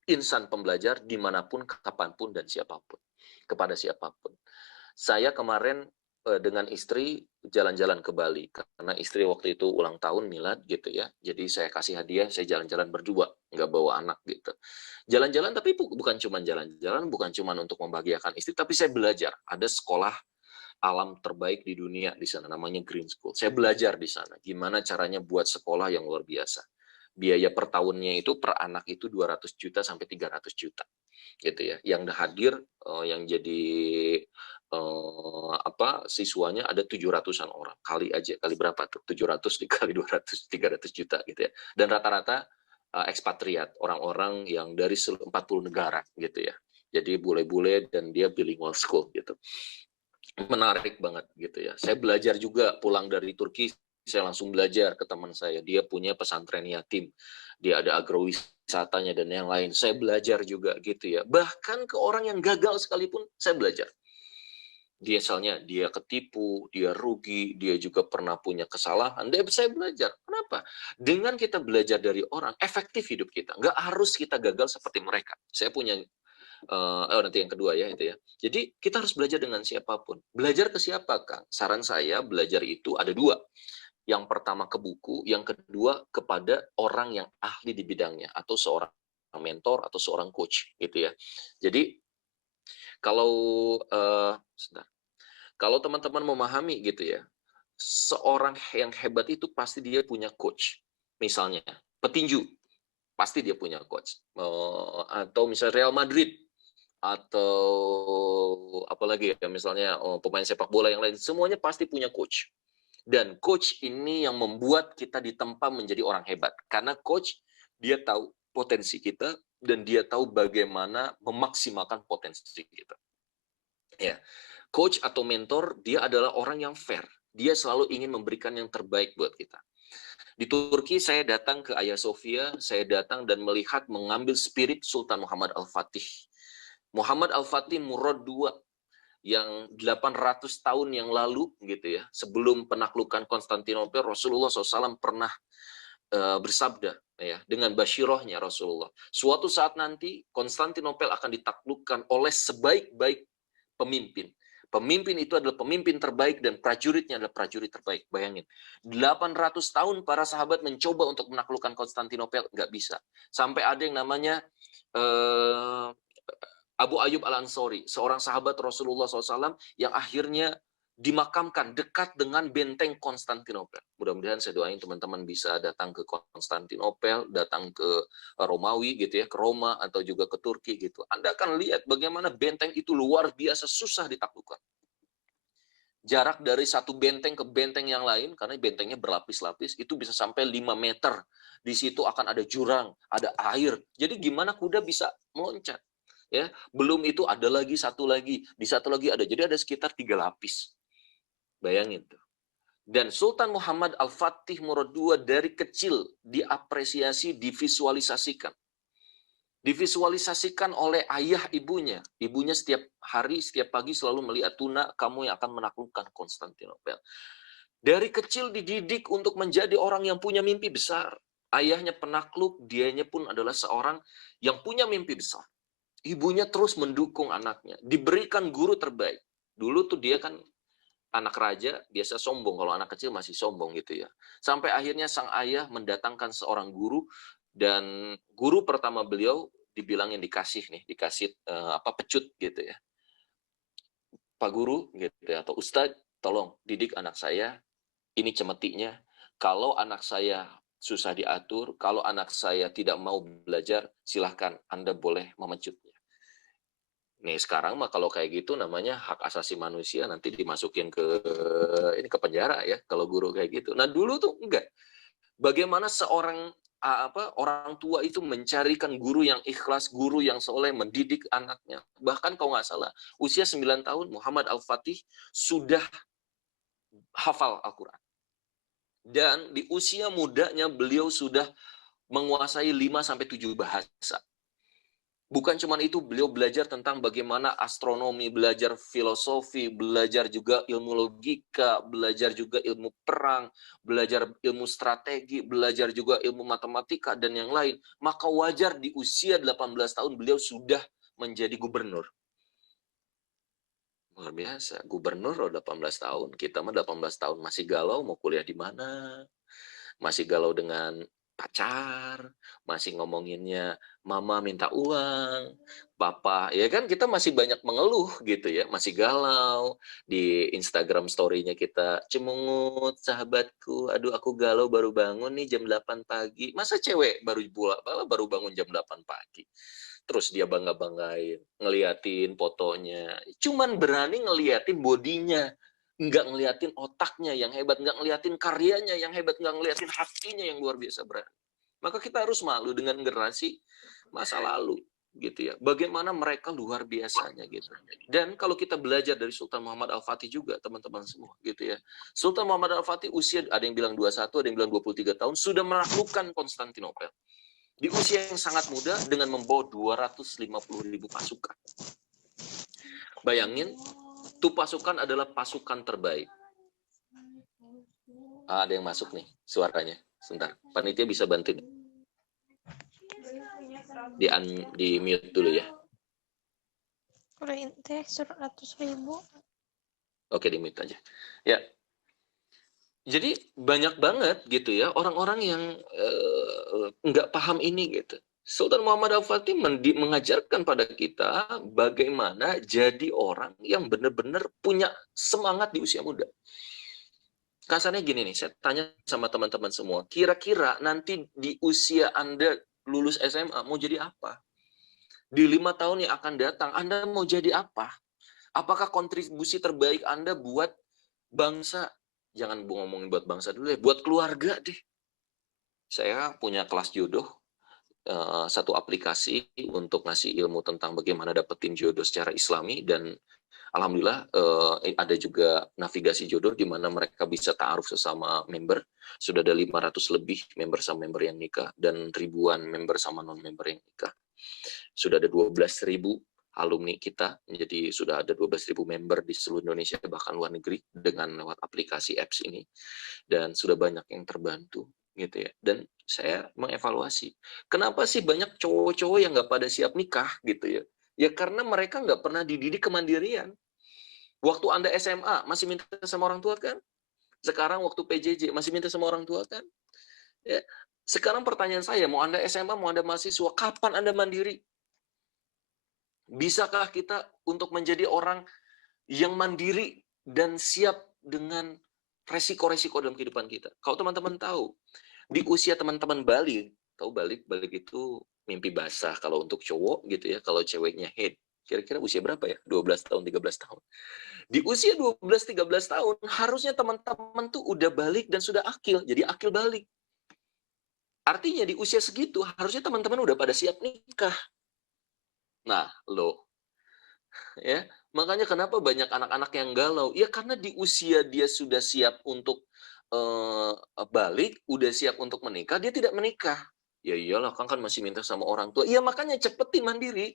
insan pembelajar dimanapun, kapanpun, dan siapapun, kepada siapapun. Saya kemarin dengan istri jalan-jalan ke Bali karena istri waktu itu ulang tahun milad gitu ya. Jadi saya kasih hadiah, saya jalan-jalan berdua, nggak bawa anak gitu. Jalan-jalan tapi bukan cuma jalan-jalan, bukan cuma untuk membahagiakan istri, tapi saya belajar. Ada sekolah alam terbaik di dunia di sana, namanya Green School. Saya belajar di sana gimana caranya buat sekolah yang luar biasa. Biaya per tahunnya itu per anak itu 200 juta sampai 300 juta gitu ya. Yang hadir yang jadi siswanya ada 700-an orang. Kali berapa tuh? 700 dikali 200, 300 juta gitu ya. Dan rata-rata ekspatriat, orang-orang yang dari 40 negara gitu ya. Jadi bule-bule dan dia bilingual school gitu. Menarik banget gitu ya. Saya belajar juga pulang dari Turki, saya langsung belajar ke teman saya. Dia punya pesantren yatim, dia ada agrowisatanya dan yang lain. Saya belajar juga gitu ya. Bahkan ke orang yang gagal sekalipun saya belajar. Misalnya dia ketipu, dia rugi, dia juga pernah punya kesalahan. Saya belajar. Kenapa? Dengan kita belajar dari orang, efektif hidup kita. Nggak harus kita gagal seperti mereka. Saya punya nanti yang kedua ya itu ya. Jadi kita harus belajar dengan siapapun. Belajar ke siapa, Kang? Saran saya belajar itu ada dua. Yang pertama ke buku, yang kedua kepada orang yang ahli di bidangnya atau seorang mentor atau seorang coach gitu ya. Jadi kalau teman-teman memahami gitu ya, seorang yang hebat itu pasti dia punya coach. Misalnya petinju, pasti dia punya coach. Atau misalnya Real Madrid, atau apalagi ya, misalnya pemain sepak bola yang lain, semuanya pasti punya coach. Dan coach ini yang membuat kita ditempa menjadi orang hebat. Karena coach, dia tahu potensi kita, dan dia tahu bagaimana memaksimalkan potensi kita. Ya, coach atau mentor, dia adalah orang yang fair. Dia selalu ingin memberikan yang terbaik buat kita. Di Turki, saya datang ke Hagia Sophia, saya datang dan melihat mengambil spirit Sultan Muhammad Al-Fatih. Muhammad Al-Fatih Murad II, yang 800 tahun yang lalu, gitu ya, sebelum penaklukan Konstantinopel, Rasulullah SAW pernah bersabda, ya, dengan basyirohnya Rasulullah. Suatu saat nanti, Konstantinopel akan ditaklukkan oleh sebaik-baik pemimpin. Pemimpin itu adalah pemimpin terbaik dan prajuritnya adalah prajurit terbaik. Bayangin, 800 tahun para sahabat mencoba untuk menaklukkan Konstantinopel, nggak bisa. Sampai ada yang namanya Abu Ayyub Al-Ansori, seorang sahabat Rasulullah SAW yang akhirnya dimakamkan dekat dengan benteng Konstantinopel. Mudah-mudahan saya doain teman-teman bisa datang ke Konstantinopel, datang ke Romawi gitu ya, ke Roma atau juga ke Turki gitu. Anda akan lihat bagaimana benteng itu luar biasa susah ditaklukkan. Jarak dari satu benteng ke benteng yang lain, karena bentengnya berlapis-lapis, itu bisa sampai 5 meter. Di situ akan ada jurang, ada air. Jadi gimana kuda bisa meloncat? Ya, belum itu ada lagi satu lagi, di satu lagi ada. Jadi ada sekitar 3 lapis. Bayangin tuh. Dan Sultan Muhammad Al-Fatih Murad II dari kecil diapresiasi, divisualisasikan. Divisualisasikan oleh ayah ibunya. Ibunya setiap hari, setiap pagi selalu melihat, "Tuna, kamu yang akan menaklukkan Konstantinopel." Dari kecil dididik untuk menjadi orang yang punya mimpi besar. Ayahnya penakluk, dianya pun adalah seorang yang punya mimpi besar. Ibunya terus mendukung anaknya. Diberikan guru terbaik. Dulu tuh dia kan anak raja, biasa sombong. Kalau anak kecil masih sombong gitu ya. Sampai akhirnya sang ayah mendatangkan seorang guru. Dan guru pertama beliau dibilangin dikasih pecut gitu ya. Pak Guru gitu ya, atau Ustadz, tolong didik anak saya. Ini cemetinya. Kalau anak saya susah diatur, kalau anak saya tidak mau belajar, silahkan Anda boleh memecutnya. Nih sekarang mah kalau kayak gitu namanya hak asasi manusia, nanti dimasukin ke penjara ya kalau guru kayak gitu. Nah dulu tuh enggak. Bagaimana seorang orang tua itu mencarikan guru yang ikhlas, guru yang soleh, mendidik anaknya. Bahkan kalau nggak salah, usia 9 tahun Muhammad Al-Fatih sudah hafal Al-Quran. Dan di usia mudanya beliau sudah menguasai 5-7 bahasa. Bukan cuma itu, beliau belajar tentang bagaimana astronomi, belajar filosofi, belajar juga ilmu logika, belajar juga ilmu perang, belajar ilmu strategi, belajar juga ilmu matematika, dan yang lain. Maka wajar di usia 18 tahun beliau sudah menjadi gubernur. Luar biasa. Gubernur udah 18 tahun, kita mah 18 tahun masih galau mau kuliah di mana. Masih galau dengan pacar, masih ngomonginnya mama minta uang, papa, ya kan kita masih banyak mengeluh gitu ya, masih galau. Di Instagram story-nya kita, cemungut sahabatku, aduh aku galau baru bangun nih jam 8 pagi. Masa cewek baru bangun jam 8 pagi? Terus dia bangga-banggain, ngeliatin fotonya. Cuman berani ngeliatin bodinya, nggak ngeliatin otaknya yang hebat, nggak ngeliatin karyanya yang hebat, nggak ngeliatin hatinya yang luar biasa berani. Maka kita harus malu dengan generasi masa lalu, gitu ya. Bagaimana mereka luar biasanya, gitu. Dan kalau kita belajar dari Sultan Muhammad Al-Fatih juga, teman-teman semua, gitu ya. Sultan Muhammad Al-Fatih usia, ada yang bilang 21, ada yang bilang 23 tahun, sudah menaklukkan Konstantinopel. Di usia yang sangat muda dengan membawa 250.000 pasukan. Bayangin, itu pasukan adalah pasukan terbaik. Ada yang masuk nih suaranya. Sebentar, panitia bisa bantuin. Di mute dulu ya. Udah teh 100.000. Oke, di mute aja. Ya. Jadi banyak banget gitu ya orang-orang yang nggak paham ini gitu. Sultan Muhammad Al-Fatih mengajarkan pada kita bagaimana jadi orang yang benar-benar punya semangat di usia muda. Kasarnya gini nih, saya tanya sama teman-teman semua, kira-kira nanti di usia Anda lulus SMA mau jadi apa? Di 5 tahun yang akan datang, Anda mau jadi apa? Apakah kontribusi terbaik Anda buat bangsa? Jangan ngomongin buat bangsa dulu ya, buat keluarga deh. Saya punya kelas jodoh, satu aplikasi untuk ngasih ilmu tentang bagaimana dapetin jodoh secara Islami, dan alhamdulillah ada juga navigasi jodoh di mana mereka bisa ta'aruf sesama member. Sudah ada 500 lebih member sama member yang nikah dan ribuan member sama non-member yang nikah. Sudah ada 12.000 alumni kita, jadi sudah ada 12.000 member di seluruh Indonesia bahkan luar negeri dengan lewat aplikasi apps ini, dan sudah banyak yang terbantu gitu ya. Dan saya mengevaluasi, kenapa sih banyak cowok-cowok yang nggak pada siap nikah gitu ya? Ya karena mereka nggak pernah dididik kemandirian. Waktu Anda SMA masih minta sama orang tua kan? Sekarang waktu PJJ masih minta sama orang tua kan? Ya. Sekarang pertanyaan saya, mau Anda SMA, mau Anda mahasiswa, kapan Anda mandiri? Bisakah kita untuk menjadi orang yang mandiri dan siap dengan resiko-resiko dalam kehidupan kita? Kalau teman-teman tahu, di usia teman-teman balik, tahu balik itu mimpi basah kalau untuk cowok gitu ya, kalau ceweknya head. Kira-kira usia berapa ya? 12 tahun, 13 tahun. Di usia 12-13 tahun, harusnya teman-teman tuh udah balik dan sudah akil, jadi akil balik. Artinya di usia segitu, harusnya teman-teman udah pada siap nikah. Nah, ya, makanya kenapa banyak anak-anak yang galau? Ya karena di usia dia sudah siap untuk balik, udah siap untuk menikah, dia tidak menikah. Ya iyalah, kan masih minta sama orang tua. Iya, makanya cepetin mandiri.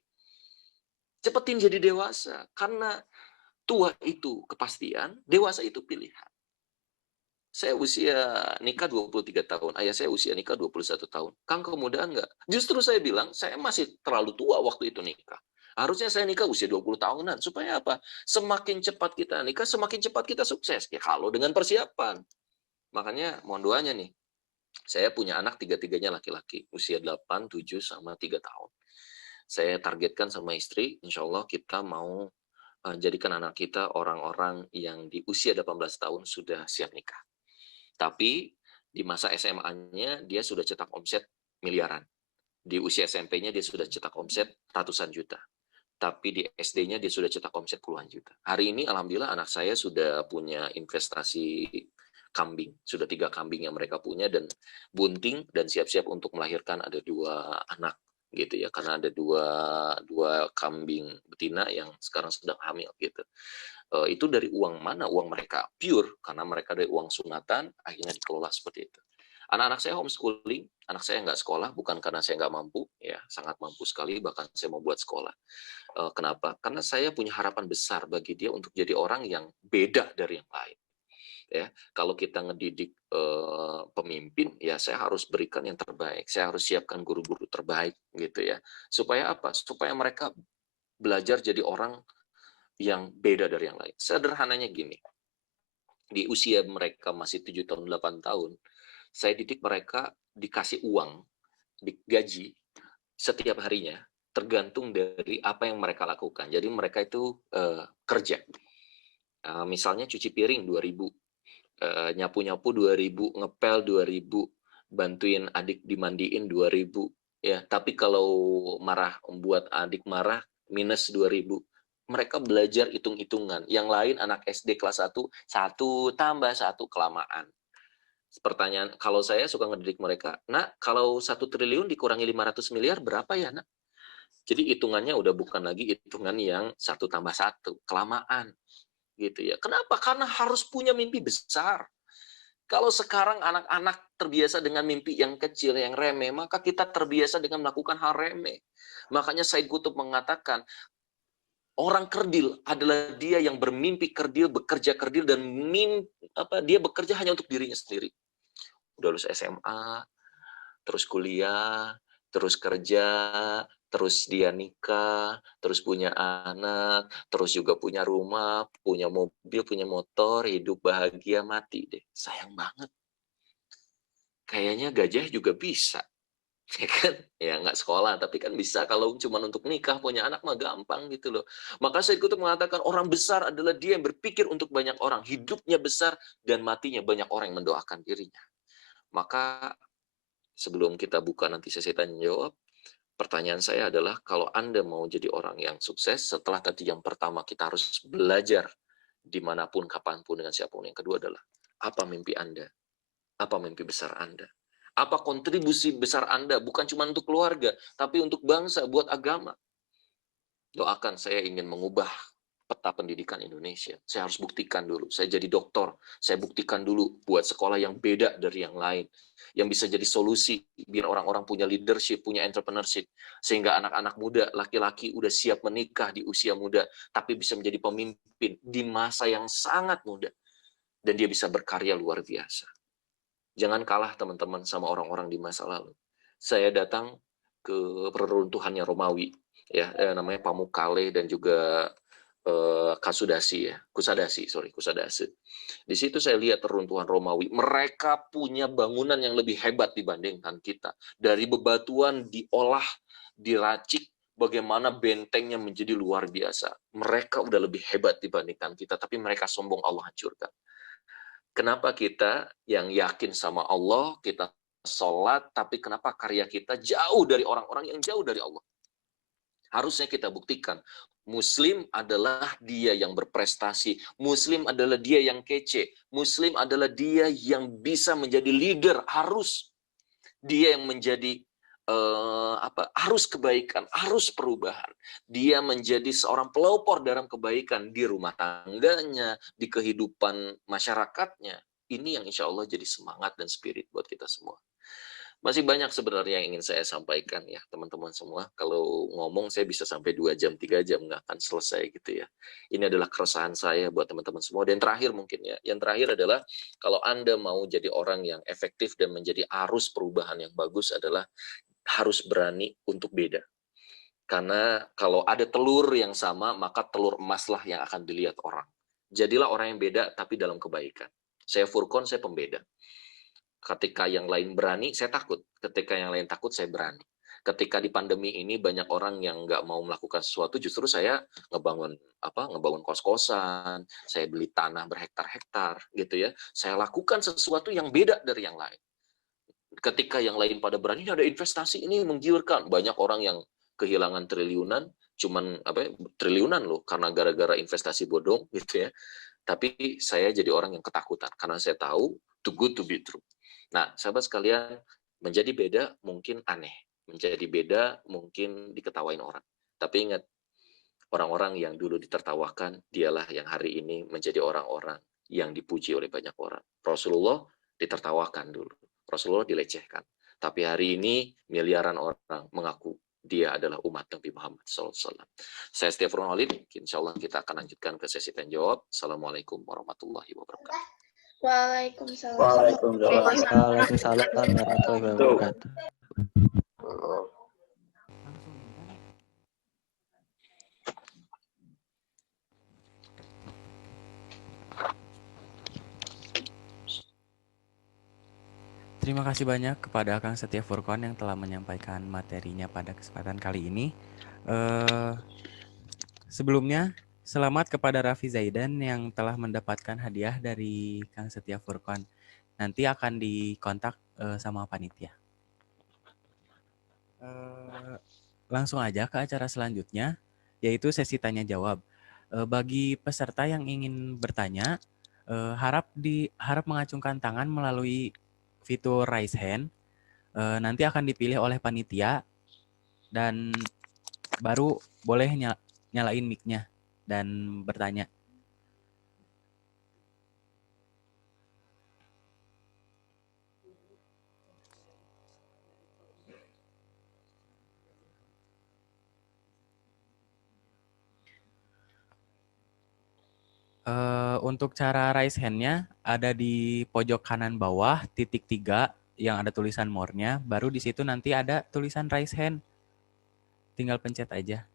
Cepetin jadi dewasa. Karena tua itu kepastian, dewasa itu pilihan. Saya usia nikah 23 tahun, ayah saya usia nikah 21 tahun. Kang, kemudahan nggak? Justru saya bilang, saya masih terlalu tua waktu itu nikah. Harusnya saya nikah usia 20 tahunan. Supaya apa? Semakin cepat kita nikah, semakin cepat kita sukses. Ya kalau dengan persiapan. Makanya mohon doanya nih. Saya punya anak tiga-tiganya laki-laki. Usia 8, 7, sama 3 tahun. Saya targetkan sama istri, insya Allah kita mau jadikan anak kita orang-orang yang di usia 18 tahun sudah siap nikah. Tapi di masa SMA-nya dia sudah cetak omset miliaran. Di usia SMP-nya dia sudah cetak omset ratusan juta. Tapi di SD-nya dia sudah cetak omset puluhan juta. Hari ini alhamdulillah anak saya sudah punya investasi kambing. Sudah 3 kambing yang mereka punya dan bunting dan siap-siap untuk melahirkan ada 2 anak gitu ya. Karena ada dua kambing betina yang sekarang sedang hamil gitu. Itu dari uang mana? Uang mereka pure, karena mereka dari uang sunatan, akhirnya dikelola seperti itu. Anak-anak saya homeschooling, anak saya nggak sekolah, bukan karena saya nggak mampu, ya sangat mampu sekali, bahkan saya mau buat sekolah. Kenapa? Karena saya punya harapan besar bagi dia untuk jadi orang yang beda dari yang lain. Ya, kalau kita ngedidik pemimpin, ya saya harus berikan yang terbaik, saya harus siapkan guru-guru terbaik, gitu ya. Supaya apa? Supaya mereka belajar jadi orang yang beda dari yang lain. Sederhananya gini, di usia mereka masih 7 tahun, 8 tahun, saya didik mereka dikasih uang, digaji setiap harinya, tergantung dari apa yang mereka lakukan. Jadi mereka itu kerja. Misalnya cuci piring 2.000, nyapu-nyapu 2.000, ngepel 2.000, bantuin adik dimandiin 2.000. Ya, tapi kalau marah, membuat adik marah, minus 2.000. Mereka belajar hitung-hitungan. Yang lain anak SD kelas 1, 1 tambah 1 kelamaan. Pertanyaan, kalau saya suka ngedidik mereka, nak, kalau 1 triliun dikurangi 500 miliar, berapa ya, nak? Jadi hitungannya udah bukan lagi hitungan yang 1 tambah 1, kelamaan. Gitu ya. Kenapa? Karena harus punya mimpi besar. Kalau sekarang anak-anak terbiasa dengan mimpi yang kecil, yang remeh, maka kita terbiasa dengan melakukan hal remeh. Makanya Said Qutb mengatakan, orang kerdil adalah dia yang bermimpi kerdil, bekerja kerdil, dan dia bekerja hanya untuk dirinya sendiri. Udah lulus SMA, terus kuliah, terus kerja, terus dia nikah, terus punya anak, terus juga punya rumah, punya mobil, punya motor, hidup bahagia, mati deh. Sayang banget. Kayaknya gajah juga bisa. Ya kan? Ya nggak sekolah, tapi kan bisa. Kalau cuma untuk nikah, punya anak mah gampang gitu loh. Maka Said Qutb mengatakan, orang besar adalah dia yang berpikir untuk banyak orang. Hidupnya besar dan matinya banyak orang yang mendoakan dirinya. Maka sebelum kita buka nanti sesi tanya jawab, pertanyaan saya adalah, kalau Anda mau jadi orang yang sukses, setelah tadi yang pertama kita harus belajar dimanapun, kapanpun, dengan siapapun. Yang kedua adalah, apa mimpi Anda? Apa mimpi besar Anda? Apa kontribusi besar Anda? Bukan cuma untuk keluarga, tapi untuk bangsa, buat agama. Doakan, saya ingin mengubah peta pendidikan Indonesia. Saya harus buktikan dulu. Saya jadi doktor, saya buktikan dulu buat sekolah yang beda dari yang lain. Yang bisa jadi solusi, biar orang-orang punya leadership, punya entrepreneurship. Sehingga anak-anak muda, laki-laki udah siap menikah di usia muda, tapi bisa menjadi pemimpin di masa yang sangat muda. Dan dia bisa berkarya luar biasa. Jangan kalah teman-teman sama orang-orang di masa lalu. Saya datang ke reruntuhannya Romawi, ya, namanya Pamukkale dan juga Kusadasi. Di situ saya lihat reruntuhan Romawi. Mereka punya bangunan yang lebih hebat dibandingkan kita. Dari bebatuan diolah, diracik, bagaimana bentengnya menjadi luar biasa. Mereka udah lebih hebat dibandingkan kita, tapi mereka sombong, Allah hancurkan. Kenapa kita yang yakin sama Allah, kita sholat, tapi kenapa karya kita jauh dari orang-orang yang jauh dari Allah? Harusnya kita buktikan, Muslim adalah dia yang berprestasi, Muslim adalah dia yang kece, Muslim adalah dia yang bisa menjadi leader, harus dia yang menjadi arus kebaikan, arus perubahan. Dia menjadi seorang pelopor dalam kebaikan di rumah tangganya, di kehidupan masyarakatnya. Ini yang insya Allah jadi semangat dan spirit buat kita semua. Masih banyak sebenarnya yang ingin saya sampaikan ya teman-teman semua. Kalau ngomong saya bisa sampai 2 jam, 3 jam, nggak akan selesai gitu ya. Ini adalah keresahan saya buat teman-teman semua. Dan terakhir mungkin ya, yang terakhir adalah kalau Anda mau jadi orang yang efektif dan menjadi arus perubahan yang bagus adalah harus berani untuk beda. Karena kalau ada telur yang sama, maka telur emaslah yang akan dilihat orang. Jadilah orang yang beda tapi dalam kebaikan. Saya Furqon, saya pembeda. Ketika yang lain berani, saya takut. Ketika yang lain takut, saya berani. Ketika di pandemi ini banyak orang yang nggak mau melakukan sesuatu, justru saya ngebangun kos-kosan, saya beli tanah berhektar-hektar, gitu ya. Saya lakukan sesuatu yang beda dari yang lain. Ketika yang lain pada berani, ada investasi ini menggiurkan. Banyak orang yang kehilangan triliunan, triliunan loh, karena gara-gara investasi bodong, gitu ya. Tapi saya jadi orang yang ketakutan, karena saya tahu too good to be true. Nah, sahabat sekalian, menjadi beda mungkin aneh. Menjadi beda mungkin diketawain orang. Tapi ingat, orang-orang yang dulu ditertawakan, dialah yang hari ini menjadi orang-orang yang dipuji oleh banyak orang. Rasulullah ditertawakan dulu. Rasulullah dilecehkan. Tapi hari ini miliaran orang mengaku dia adalah umat Nabi Muhammad SAW. Saya Stefan Walid, insya Allah kita akan lanjutkan ke sesi tanya jawab. Assalamualaikum warahmatullahi wabarakatuh. Waalaikumsalam. Waalaikumsalam warahmatullahi wabarakatuh. Terima kasih banyak kepada Kang Setia Furqon yang telah menyampaikan materinya pada kesempatan kali ini. Sebelumnya, selamat kepada Raffi Zaidan yang telah mendapatkan hadiah dari Kang Setia Furqon. Nanti akan dikontak sama panitia. Langsung aja ke acara selanjutnya, yaitu sesi tanya jawab. Bagi peserta yang ingin bertanya, harap mengacungkan tangan melalui fitur raise hand. Nanti akan dipilih oleh panitia dan baru boleh nyalain mic-nya dan bertanya. Untuk cara raise hand-nya ada di pojok kanan bawah titik 3 yang ada tulisan more-nya, baru di situ nanti ada tulisan raise hand. Tinggal pencet aja.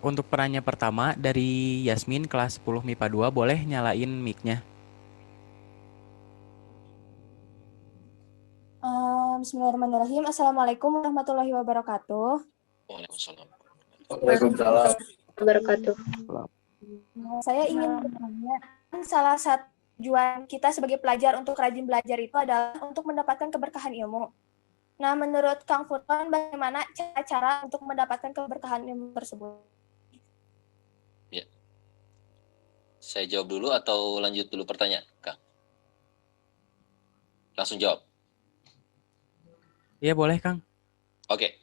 Untuk perannya pertama dari Yasmin kelas 10 MIPA 2 boleh nyalain mic-nya. Bismillahirrahmanirrahim. Assalamualaikum warahmatullahi wabarakatuh. Waalaikumsalam. Waalaikumsalam wabarakatuh. Saya ingin bertanya, salah satu tujuan kita sebagai pelajar untuk rajin belajar itu adalah untuk mendapatkan keberkahan ilmu. Nah, menurut Kang Furqon, bagaimana cara untuk mendapatkan keberkahan ilmu tersebut? Ya. Saya jawab dulu atau lanjut dulu pertanyaan, Kang? Langsung jawab. Iya, boleh, Kang. Oke.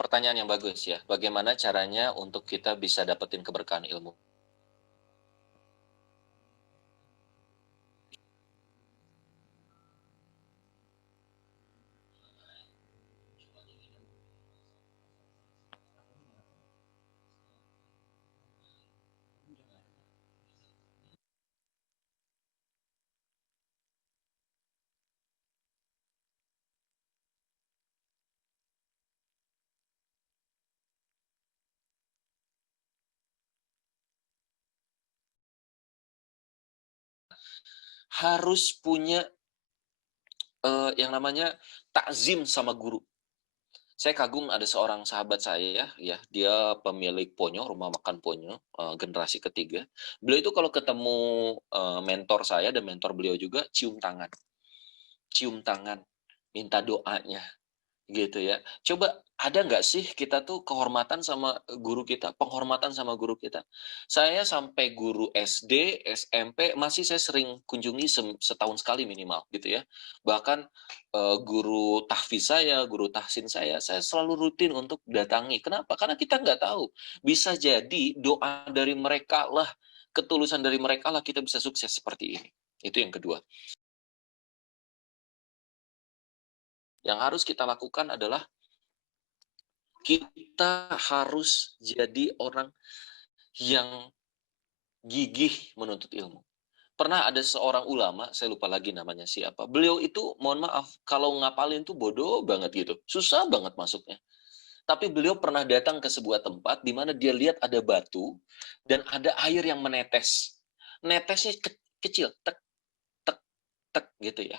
Pertanyaan yang bagus ya. Bagaimana caranya untuk kita bisa dapetin keberkahan ilmu? Harus punya yang namanya takzim sama guru. Saya kagum ada seorang sahabat saya ya, dia pemilik Ponyo, rumah makan Ponyo, generasi ketiga. Beliau itu kalau ketemu mentor saya dan mentor beliau juga cium tangan, minta doanya, gitu ya. Coba ada nggak sih kita tuh kehormatan sama guru kita, penghormatan sama guru kita? Saya sampai guru SD, SMP masih saya sering kunjungi setahun sekali minimal, gitu ya. Bahkan guru tahfiz saya, guru tahsin saya selalu rutin untuk datangi. Kenapa? Karena kita nggak tahu. Bisa jadi doa dari mereka lah, ketulusan dari mereka lah kita bisa sukses seperti ini. Itu yang kedua. Yang harus kita lakukan adalah kita harus jadi orang yang gigih menuntut ilmu. Pernah ada seorang ulama, saya lupa lagi namanya siapa. Beliau itu, mohon maaf, kalau ngapalin tuh bodoh banget gitu. Susah banget masuknya. Tapi beliau pernah datang ke sebuah tempat di mana dia lihat ada batu dan ada air yang menetes. Netesnya kecil, tek, tek, tek gitu ya.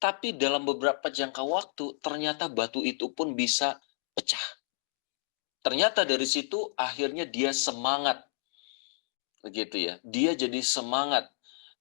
Tapi dalam beberapa jangka waktu, ternyata batu itu pun bisa pecah. Ternyata dari situ akhirnya dia semangat. Begitu ya. Dia jadi semangat.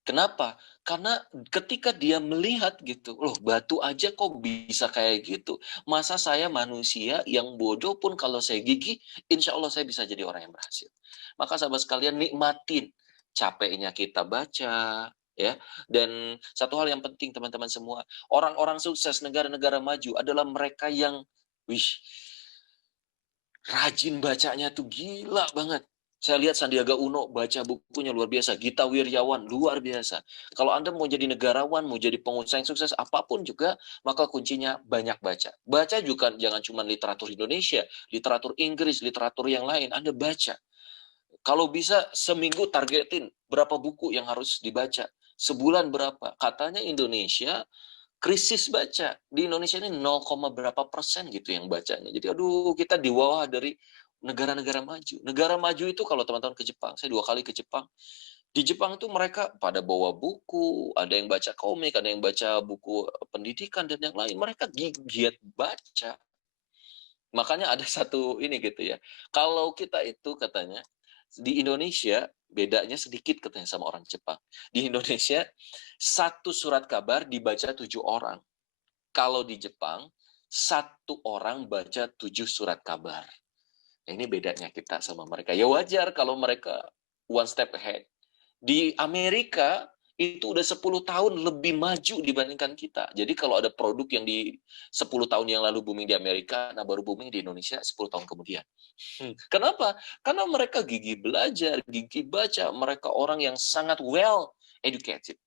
Kenapa? Karena ketika dia melihat gitu, loh batu aja kok bisa kayak gitu. Masa saya manusia yang bodoh pun kalau saya gigih, insya Allah saya bisa jadi orang yang berhasil. Maka sahabat sekalian nikmatin capeknya kita baca, ya. Dan satu hal yang penting teman-teman semua, orang-orang sukses negara-negara maju adalah mereka yang rajin bacanya tuh gila banget. Saya lihat Sandiaga Uno baca bukunya luar biasa, Gita Wirjawan luar biasa. Kalau Anda mau jadi negarawan, mau jadi pengusaha yang sukses, apapun juga, maka kuncinya banyak baca. Baca juga jangan cuma literatur Indonesia, literatur Inggris, literatur yang lain, Anda baca. Kalau bisa seminggu targetin berapa buku yang harus dibaca. Sebulan berapa. Katanya Indonesia krisis baca. Di Indonesia ini 0, berapa persen gitu yang bacanya. Jadi aduh, kita di bawah dari negara-negara maju. Negara maju itu kalau teman-teman ke Jepang, saya 2 kali ke Jepang. Di Jepang itu mereka pada bawa buku, ada yang baca komik, ada yang baca buku pendidikan dan yang lain. Mereka giat baca. Makanya ada satu ini gitu ya. Kalau kita itu katanya di Indonesia bedanya sedikit katanya sama orang Jepang. Di Indonesia 1 surat kabar dibaca 7 orang. Kalau di Jepang 1 orang baca 7 surat kabar. Ini bedanya kita sama mereka. Ya wajar kalau mereka one step ahead. Di Amerika itu udah 10 tahun lebih maju dibandingkan kita. Jadi kalau ada produk yang di 10 tahun yang lalu booming di Amerika, nah baru booming di Indonesia 10 tahun kemudian. Kenapa? Karena mereka gigih belajar, gigih baca, mereka orang yang sangat well educated.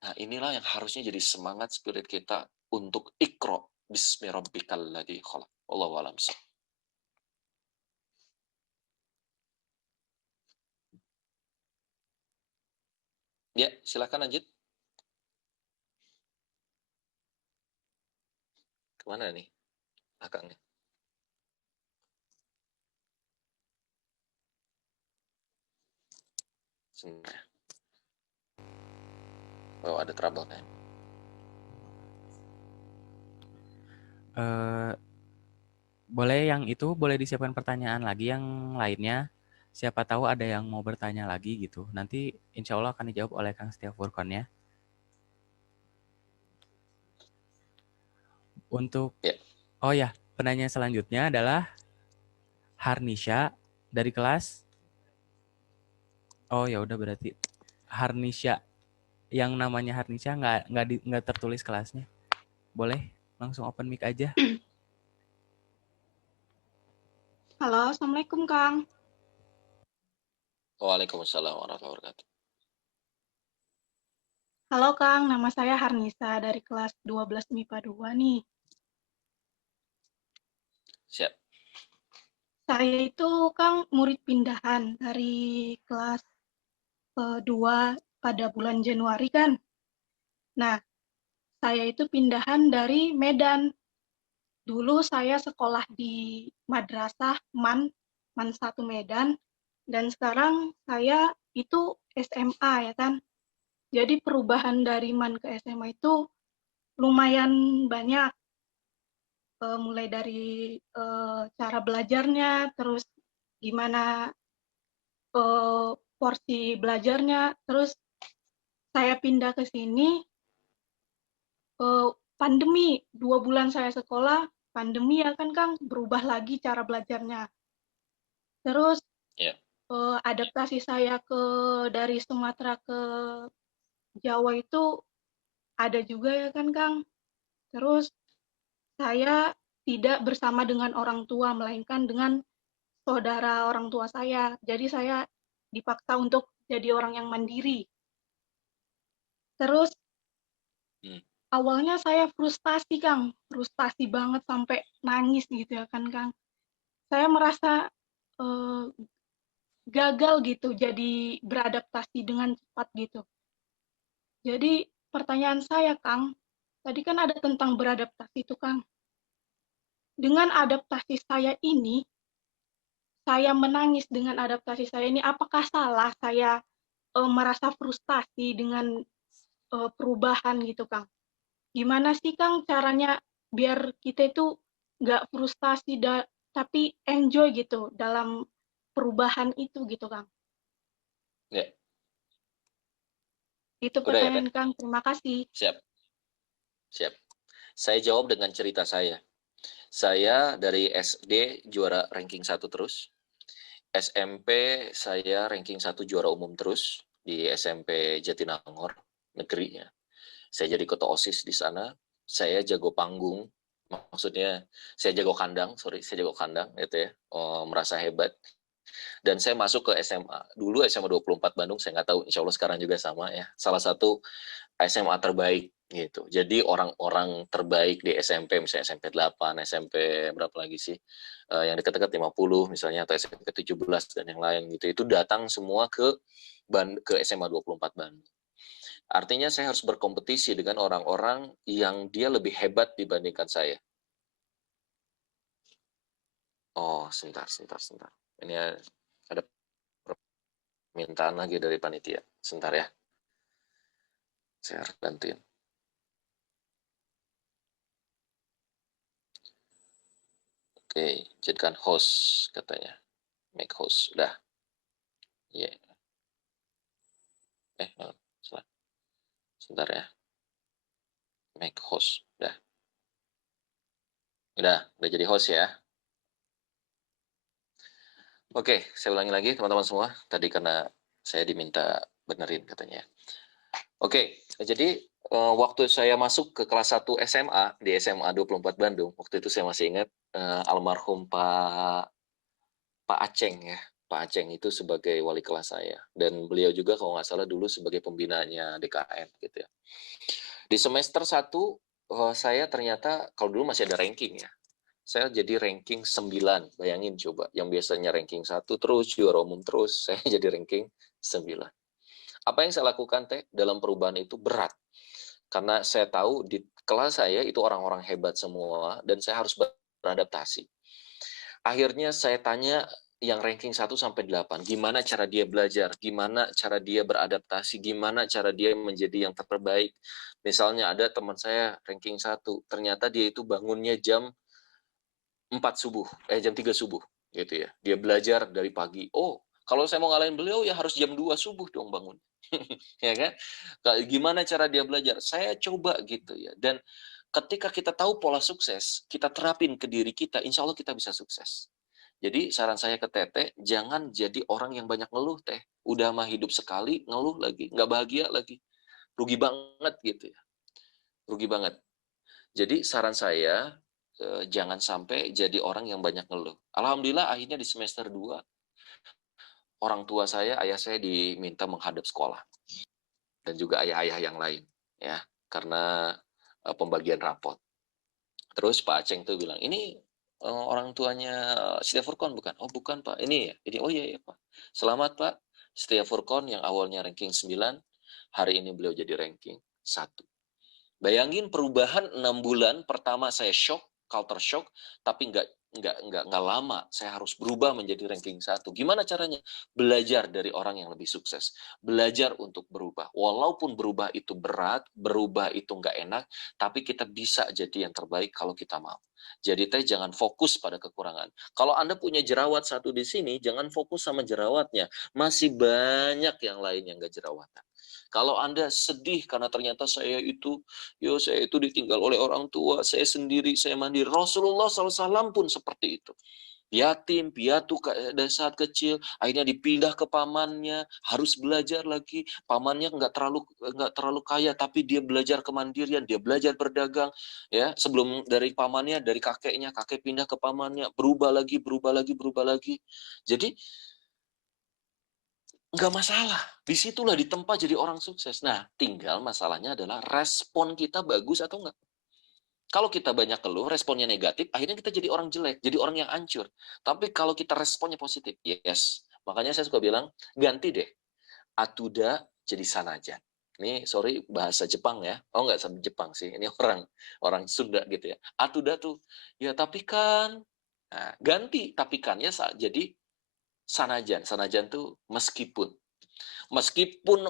Nah inilah yang harusnya jadi semangat spirit kita untuk Iqra bismi rabbikal ladzi khalaq. Wallahu a'lam. Ya, silakan lanjut. Kemana nih akangnya? Sebentar. Oh, ada trouble kan? Boleh yang itu, boleh disiapkan pertanyaan lagi yang lainnya. Siapa tahu ada yang mau bertanya lagi gitu. Nanti insya Allah akan dijawab oleh Kang Setia Furqon ya. Untuk, oh ya, penanya selanjutnya adalah Harnisha dari kelas. Oh ya udah berarti Harnisha, yang namanya Harnisha nggak tertulis kelasnya. Boleh langsung open mic aja. Halo, Assalamualaikum Kang. Waalaikumsalam warahmatullahi wabarakatuh. Halo Kang, nama saya Harnisa dari kelas 12 MIPA 2 nih. Siap. Saya itu Kang murid pindahan dari kelas 2 pada bulan Januari kan. Nah, saya itu pindahan dari Medan. Dulu saya sekolah di Madrasah Man 1 Medan, dan sekarang saya itu SMA ya kan. Jadi perubahan dari Man ke SMA itu lumayan banyak. Mulai dari cara belajarnya, terus gimana porsi belajarnya, terus saya pindah ke sini, pandemi, 2 bulan saya sekolah, pandemi ya kan Kang, berubah lagi cara belajarnya. Terus adaptasi saya dari Sumatera ke Jawa itu ada juga ya kan Kang. Terus saya tidak bersama dengan orang tua, melainkan dengan saudara orang tua saya. Jadi saya dipaksa untuk jadi orang yang mandiri. Terus awalnya saya frustasi Kang, frustasi banget sampai nangis gitu ya kan Kang. Saya merasa gagal gitu jadi beradaptasi dengan cepat gitu. Jadi pertanyaan saya Kang, tadi kan ada tentang beradaptasi itu Kang. Dengan adaptasi saya ini, saya menangis dengan adaptasi saya ini, apakah salah saya merasa frustasi dengan perubahan gitu Kang? Gimana sih Kang caranya biar kita itu nggak frustasi tapi enjoy gitu dalam perubahan itu gitu Kang? Ya. Itu Udah ya, pertanyaan Pak? Kang, terima kasih. Siap. Siap. Saya jawab dengan cerita saya. Saya dari SD juara ranking 1 terus. SMP saya ranking 1 juara umum terus di SMP Jatinangor negerinya. Saya jadi ketua OSIS di sana. Saya jago panggung. Maksudnya saya jago kandang, saya jago kandang gitu ya. Merasa hebat. Dan saya masuk ke SMA. Dulu SMA 24 Bandung, saya nggak tahu, insya Allah sekarang juga sama ya. Salah satu SMA terbaik gitu. Jadi orang-orang terbaik di SMP, misalnya SMP 8, SMP berapa lagi sih? Yang dekat-dekat 50 misalnya, atau SMP 17 dan yang lain gitu. Itu datang semua ke SMA 24 Bandung. Artinya saya harus berkompetisi dengan orang-orang yang dia lebih hebat dibandingkan saya. Oh, sebentar. Ini ada permintaan lagi dari panitia. Sebentar ya. Saya harus bantuin. Oke, jadikan host katanya. Make host. Udah. Iya. Salah. Sebentar ya. Make host. Udah jadi host ya. Oke, saya ulangi lagi teman-teman semua. Tadi karena saya diminta benerin katanya. Oke, jadi waktu saya masuk ke kelas 1 SMA di SMA 24 Bandung, waktu itu saya masih ingat almarhum Pak Aceng ya. Pak Aceng itu sebagai wali kelas saya. Dan beliau juga kalau nggak salah dulu sebagai pembinanya DKM gitu ya. Di semester 1 saya ternyata, kalau dulu masih ada ranking ya. Saya jadi ranking 9, bayangin coba. Yang biasanya ranking 1 terus, juara umum terus, saya jadi ranking 9. Apa yang saya lakukan dalam perubahan itu berat. Karena saya tahu di kelas saya itu orang-orang hebat semua, dan saya harus beradaptasi. Akhirnya saya tanya yang ranking 1 sampai 8, gimana cara dia belajar, gimana cara dia beradaptasi, gimana cara dia menjadi yang terbaik. Misalnya ada teman saya ranking 1, ternyata dia itu bangunnya jam 3 subuh gitu ya. Dia belajar dari pagi. Oh, kalau saya mau ngalahin beliau ya harus jam 2 subuh dong bangun. Ya kan? Gimana cara dia belajar? Saya coba gitu ya. Dan ketika kita tahu pola sukses, kita terapin ke diri kita, insya Allah kita bisa sukses. Jadi saran saya ke Teteh, jangan jadi orang yang banyak ngeluh Teh. Udah mah hidup sekali, ngeluh lagi, nggak bahagia lagi. Rugi banget gitu ya. Rugi banget. Jadi saran saya, jangan sampai jadi orang yang banyak ngeluh. Alhamdulillah akhirnya di semester 2, orang tua saya, ayah saya diminta menghadap sekolah. Dan juga ayah-ayah yang lain. Ya, karena pembagian rapot. Terus Pak Aceng tuh bilang, ini orang tuanya Setia Furqon bukan? Oh bukan Pak, ini ya. Ini, oh iya Pak. Selamat Pak, Setia Furqon yang awalnya ranking 9, hari ini beliau jadi ranking 1. Bayangin perubahan 6 bulan, pertama saya shock, culture shock, tapi nggak lama, saya harus berubah menjadi ranking 1. Gimana caranya? Belajar dari orang yang lebih sukses. Belajar untuk berubah. Walaupun berubah itu berat, berubah itu nggak enak, tapi kita bisa jadi yang terbaik kalau kita mau. Jadi jangan fokus pada kekurangan. Kalau Anda punya jerawat 1 di sini, jangan fokus sama jerawatnya. Masih banyak yang lain yang nggak jerawatan. Kalau Anda sedih karena ternyata saya itu ditinggal oleh orang tua, saya sendiri, saya mandiri. Rasulullah SAW pun seperti itu. Yatim, piatu dari saat kecil, akhirnya dipindah ke pamannya, harus belajar lagi. Pamannya nggak terlalu kaya, tapi dia belajar kemandirian, dia belajar berdagang. Ya, sebelum dari pamannya, dari kakeknya, kakek pindah ke pamannya, berubah lagi. Jadi nggak masalah. Disitulah ditempa jadi orang sukses. Nah, tinggal masalahnya adalah respon kita bagus atau enggak. Kalau kita banyak keluh, responnya negatif, akhirnya kita jadi orang jelek, jadi orang yang hancur. Tapi kalau kita responnya positif, yes. Makanya saya suka bilang, ganti deh. Atuda jadi sanajan. Ini, sorry, bahasa Jepang ya. Oh, nggak sama Jepang sih. Ini orang Sunda gitu ya. Atuda tuh, ya tapi kan. Nah, ganti tapi kannya jadi sanajan. Sanajan tuh meskipun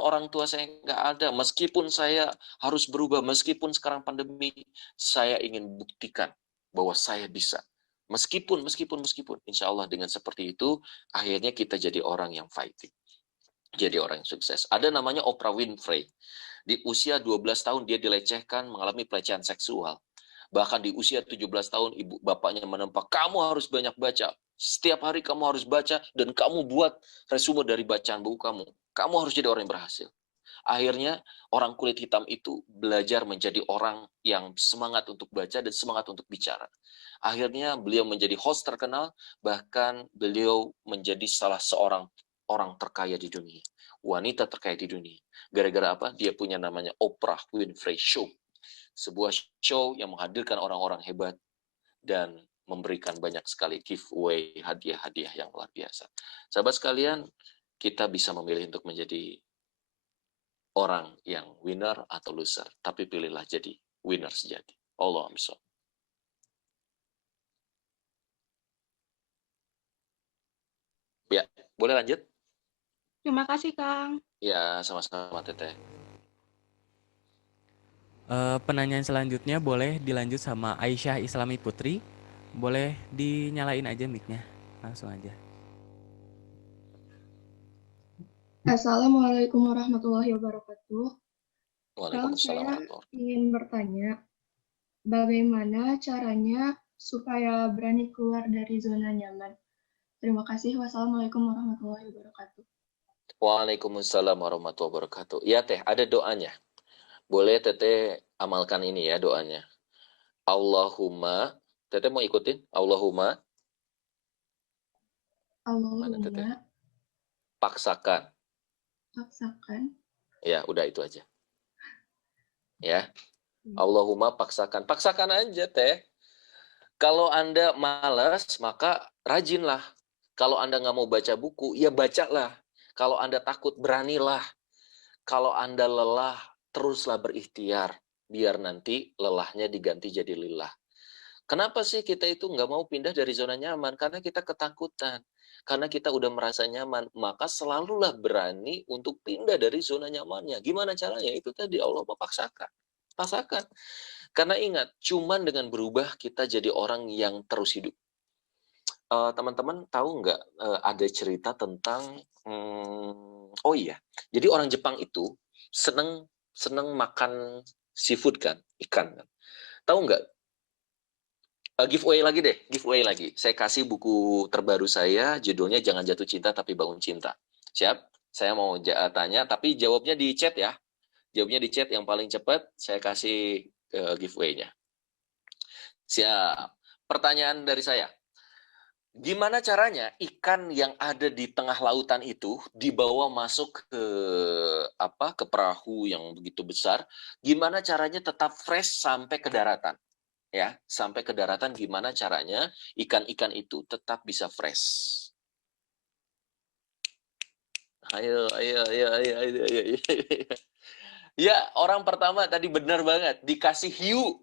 orang tua saya nggak ada, meskipun saya harus berubah, meskipun sekarang pandemi, saya ingin buktikan bahwa saya bisa. Meskipun, insya Allah dengan seperti itu, akhirnya kita jadi orang yang fighting. Jadi orang yang sukses. Ada namanya Oprah Winfrey. Di usia 12 tahun dia dilecehkan, mengalami pelecehan seksual. Bahkan di usia 17 tahun, ibu bapaknya menempa, kamu harus banyak baca. Setiap hari kamu harus baca, dan kamu buat resume dari bacaan buku kamu. Kamu harus jadi orang yang berhasil. Akhirnya orang kulit hitam itu belajar menjadi orang yang semangat untuk baca dan semangat untuk bicara. Akhirnya beliau menjadi host terkenal, bahkan beliau menjadi salah seorang orang terkaya di dunia. Wanita terkaya di dunia. Gara-gara apa? Dia punya namanya Oprah Winfrey Show. Sebuah show yang menghadirkan orang-orang hebat dan memberikan banyak sekali giveaway, hadiah-hadiah yang luar biasa. Sahabat sekalian, kita bisa memilih untuk menjadi orang yang winner atau loser, tapi pilihlah jadi winner sejati. Allah misal. Ya, boleh lanjut? Terima kasih, Kang. Ya, sama-sama Teteh. Penanyaan selanjutnya boleh dilanjut sama Aisyah Islami Putri. Boleh dinyalain aja mic-nya. Langsung aja. Assalamualaikum warahmatullahi wabarakatuh. Waalaikumsalam Saya ingin bertanya, bagaimana caranya supaya berani keluar dari zona nyaman? Terima kasih. Wassalamualaikum warahmatullahi wabarakatuh. Waalaikumsalam warahmatullahi wabarakatuh. Ya Teh, ada doanya. Boleh Teteh amalkan ini ya doanya. Allahumma, Teteh mau ikutin? Allahumma paksakan. Ya, udah itu aja. Ya. Allahumma paksakan. Paksakan aja, Teh. Kalau Anda malas, maka rajinlah. Kalau Anda nggak mau baca buku, ya bacalah. Kalau Anda takut, beranilah. Kalau Anda lelah, teruslah berikhtiar. Biar nanti lelahnya diganti jadi lillah. Kenapa sih kita itu nggak mau pindah dari zona nyaman? Karena kita ketakutan. Karena kita udah merasa nyaman, maka selalulah berani untuk pindah dari zona nyamannya. Gimana caranya? Itu tadi Allah memaksakan. Paksakan. Karena ingat, cuman dengan berubah kita jadi orang yang terus hidup. Teman-teman tahu nggak ada cerita tentang oh iya, jadi orang Jepang itu seneng makan seafood kan, ikan kan. Tahu nggak? Giveaway lagi deh, giveaway lagi. Saya kasih buku terbaru saya, judulnya Jangan Jatuh Cinta Tapi Bangun Cinta. Siap? Saya mau tanya, tapi jawabnya di chat ya. Jawabnya di chat yang paling cepat, saya kasih giveaway-nya. Siap. Pertanyaan dari saya. Gimana caranya ikan yang ada di tengah lautan itu dibawa masuk ke perahu yang begitu besar? Gimana caranya tetap fresh sampai ke daratan? Ya, sampai ke daratan gimana caranya ikan-ikan itu tetap bisa fresh? Ayo. Ya, orang pertama tadi benar banget, dikasih hiu.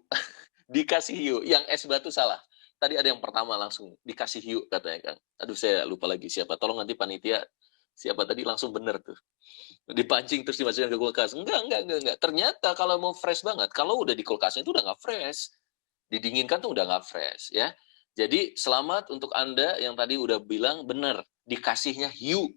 Dikasih hiu, yang es batu salah. Tadi ada yang pertama langsung dikasih hiu katanya, Kang. Aduh, saya lupa lagi siapa. Tolong nanti panitia siapa tadi langsung benar tuh. Dipancing terus dimasukin ke kulkas. Enggak. Ternyata kalau mau fresh banget, kalau udah di kulkasnya itu udah nggak fresh. Didinginkan tuh udah nggak fresh ya. Jadi selamat untuk Anda yang tadi udah bilang benar, dikasihnya hiu.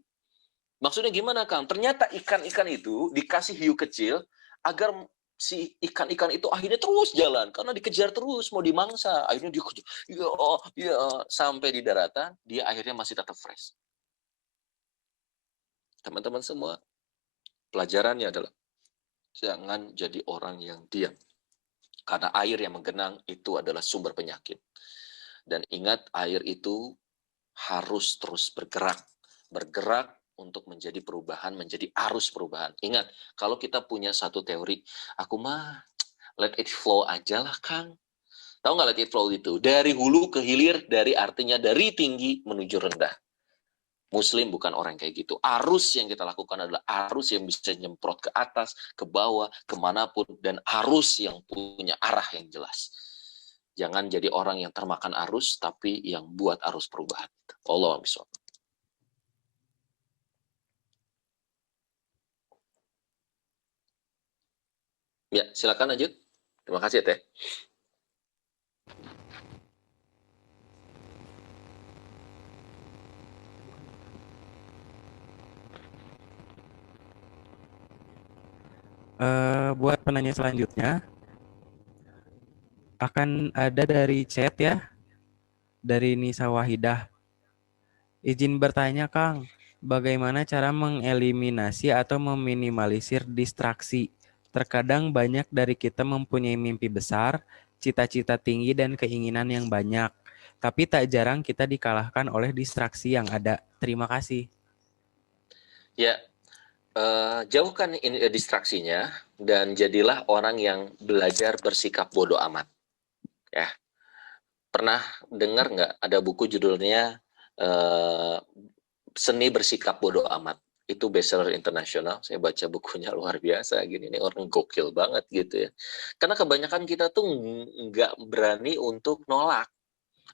Maksudnya gimana, Kang? Ternyata ikan-ikan itu dikasih hiu kecil agar si ikan-ikan itu akhirnya terus jalan karena dikejar terus mau dimangsa. Akhirnya dia sampai di daratan, dia akhirnya masih tetap fresh. Teman-teman semua, pelajarannya adalah jangan jadi orang yang diam. Karena air yang menggenang itu adalah sumber penyakit. Dan ingat, air itu harus terus bergerak. Bergerak untuk menjadi perubahan, menjadi arus perubahan. Ingat, kalau kita punya satu teori, aku mah let it flow aja lah, Kang. Tahu nggak let it flow itu? Dari hulu ke hilir, dari artinya dari tinggi menuju rendah. Muslim bukan orang kayak gitu. Arus yang kita lakukan adalah arus yang bisa nyemprot ke atas, ke bawah, kemanapun. Dan arus yang punya arah yang jelas. Jangan jadi orang yang termakan arus, tapi yang buat arus perubahan. Allah misal. Ya, silakan lanjut. Terima kasih ya, Teh. Buat penanya selanjutnya akan ada dari chat ya, dari Nisa Wahidah. Izin bertanya, Kang, Bagaimana cara mengeliminasi atau meminimalisir distraksi? Terkadang banyak dari kita mempunyai mimpi besar, cita-cita tinggi, dan keinginan yang banyak. Tapi tak jarang kita dikalahkan oleh distraksi yang ada. Terima kasih. Ya, jauhkan distraksinya dan jadilah orang yang belajar bersikap bodoh amat. Ya, pernah dengar nggak ada buku judulnya Seni Bersikap Bodoh Amat? Itu bestseller internasional. Saya baca bukunya luar biasa. Gini, ini orang gokil banget gitu ya. Karena kebanyakan kita tuh nggak berani untuk nolak.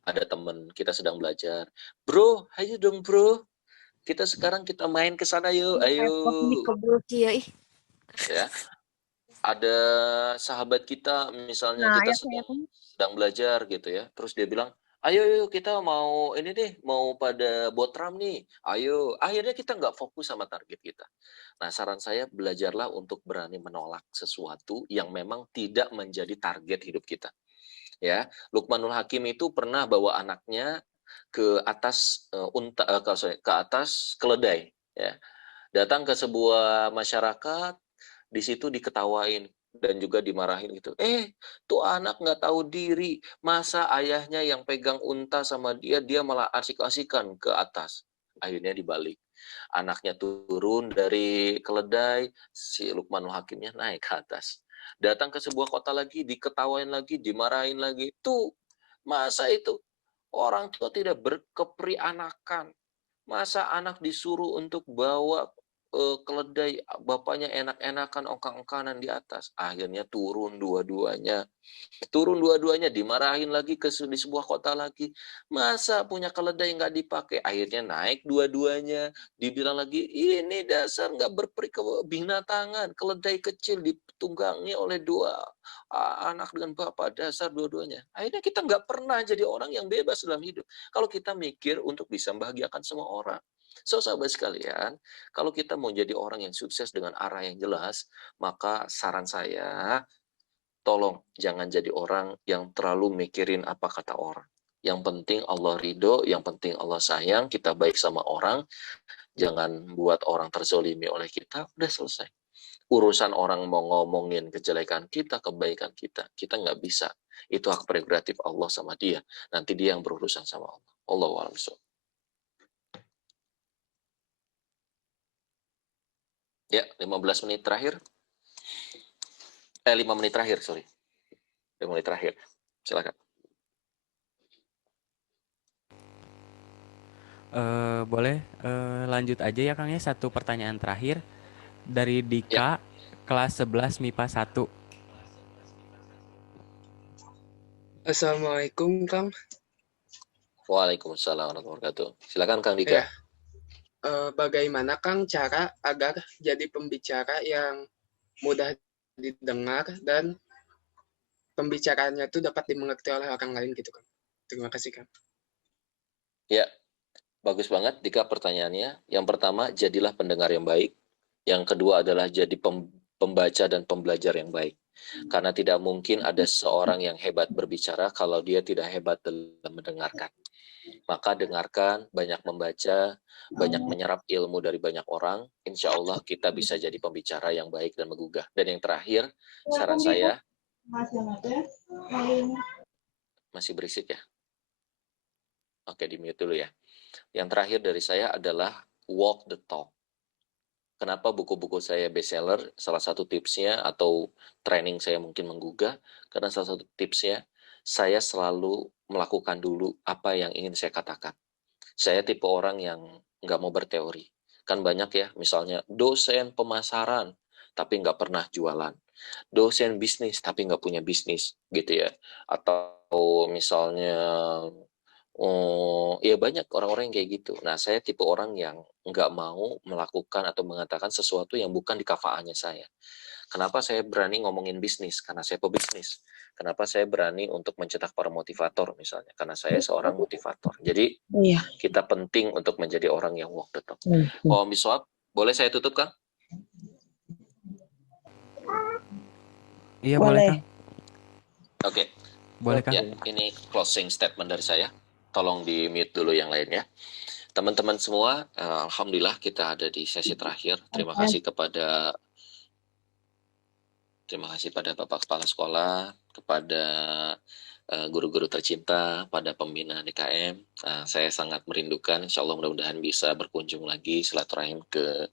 Ada temen kita sedang belajar, bro, ayo dong bro, kita sekarang kita main ke sana yuk, ayo. Ya, ada sahabat kita misalnya kita sedang belajar gitu ya, terus dia bilang, ayo yuk kita mau ini deh, mau pada botram nih, ayo. Akhirnya kita nggak fokus sama target kita. Nah, saran saya belajarlah untuk berani menolak sesuatu yang memang tidak menjadi target hidup kita. Ya, Luqmanul Hakim itu pernah bawa anaknya ke atas ke atas keledai, ya. Datang ke sebuah masyarakat, di situ diketawain dan juga dimarahin gitu. Tuh anak nggak tahu diri, masa ayahnya yang pegang unta sama dia malah asik-asikan ke atas. Akhirnya dibalik. Anaknya turun dari keledai, si Luqmanul Hakimnya naik ke atas. Datang ke sebuah kota lagi, diketawain lagi, dimarahin lagi. Tuh, masa itu orang tua tidak berkeprianakan. Masa anak disuruh untuk bawa keledai, bapaknya enak-enakan ongkang-ongkanan di atas. Akhirnya turun dua-duanya. Dimarahin lagi di sebuah kota lagi. Masa punya keledai nggak dipakai? Akhirnya naik dua-duanya. Dibilang lagi, ini dasar nggak berperi kebinatangan. Keledai kecil ditunggangi oleh dua anak dengan bapak, dasar dua-duanya. Akhirnya kita nggak pernah jadi orang yang bebas dalam hidup. Kalau kita mikir untuk bisa membahagiakan semua orang. So, sahabat sekalian, kalau kita mau jadi orang yang sukses dengan arah yang jelas, maka saran saya, tolong jangan jadi orang yang terlalu mikirin apa kata orang. Yang penting Allah ridho, yang penting Allah sayang, kita baik sama orang, jangan buat orang terzolimi oleh kita, udah selesai. Urusan orang mau ngomongin kejelekan kita, kebaikan kita nggak bisa. Itu hak prerogatif Allah sama dia. Nanti dia yang berurusan sama Allah. Allahu a'lam bishawab. Ya, 15 menit terakhir. 5 menit terakhir, sorry. 5 menit terakhir. Silakan. Boleh lanjut aja ya Kang ya, satu pertanyaan terakhir dari Dika, kelas 11 MIPA 1. Assalamualaikum Kang. Waalaikumsalam warahmatullahi wabarakatuh. Silakan Kang Dika. Ya. Bagaimana Kang cara agar jadi pembicara yang mudah didengar dan pembicaraannya itu dapat dimengerti oleh orang lain gitu Kang? Terima kasih Kang. Ya, bagus banget Dika pertanyaannya. Yang pertama, jadilah pendengar yang baik. Yang kedua adalah jadi pembaca dan pembelajar yang baik. Karena tidak mungkin ada seorang yang hebat berbicara kalau dia tidak hebat dalam mendengarkan. Maka dengarkan, banyak membaca, banyak menyerap ilmu dari banyak orang. Insya Allah kita bisa jadi pembicara yang baik dan menggugah. Dan yang terakhir, saran saya, masih berisik ya? Oke, di-mute dulu ya. Yang terakhir dari saya adalah walk the talk. Kenapa buku-buku saya bestseller? Salah satu tipsnya atau training saya mungkin menggugah, karena salah satu tipsnya, saya selalu melakukan dulu apa yang ingin saya katakan. Saya tipe orang yang nggak mau berteori. Kan banyak ya, misalnya dosen pemasaran, tapi nggak pernah jualan. Dosen bisnis, tapi nggak punya bisnis, gitu ya. Atau misalnya, ya banyak orang-orang yang kayak gitu. Nah, saya tipe orang yang nggak mau melakukan atau mengatakan sesuatu yang bukan di kafaahnya saya. Kenapa saya berani ngomongin bisnis? Karena saya pebisnis. Kenapa saya berani untuk mencetak para motivator misalnya? Karena saya seorang motivator. Jadi kita penting untuk menjadi orang yang walk the talk. Om Biswab, boleh saya tutup Kang? Iya boleh Kang. Oke. Boleh Kang. Ya, ini closing statement dari saya. Tolong di mute dulu yang lainnya. Teman-teman semua, alhamdulillah kita ada di sesi terakhir. Terima kasih pada Bapak Kepala Sekolah, kepada guru-guru tercinta, pada pembina DKM. Saya sangat merindukan, insya Allah mudah-mudahan bisa berkunjung lagi silaturahim ke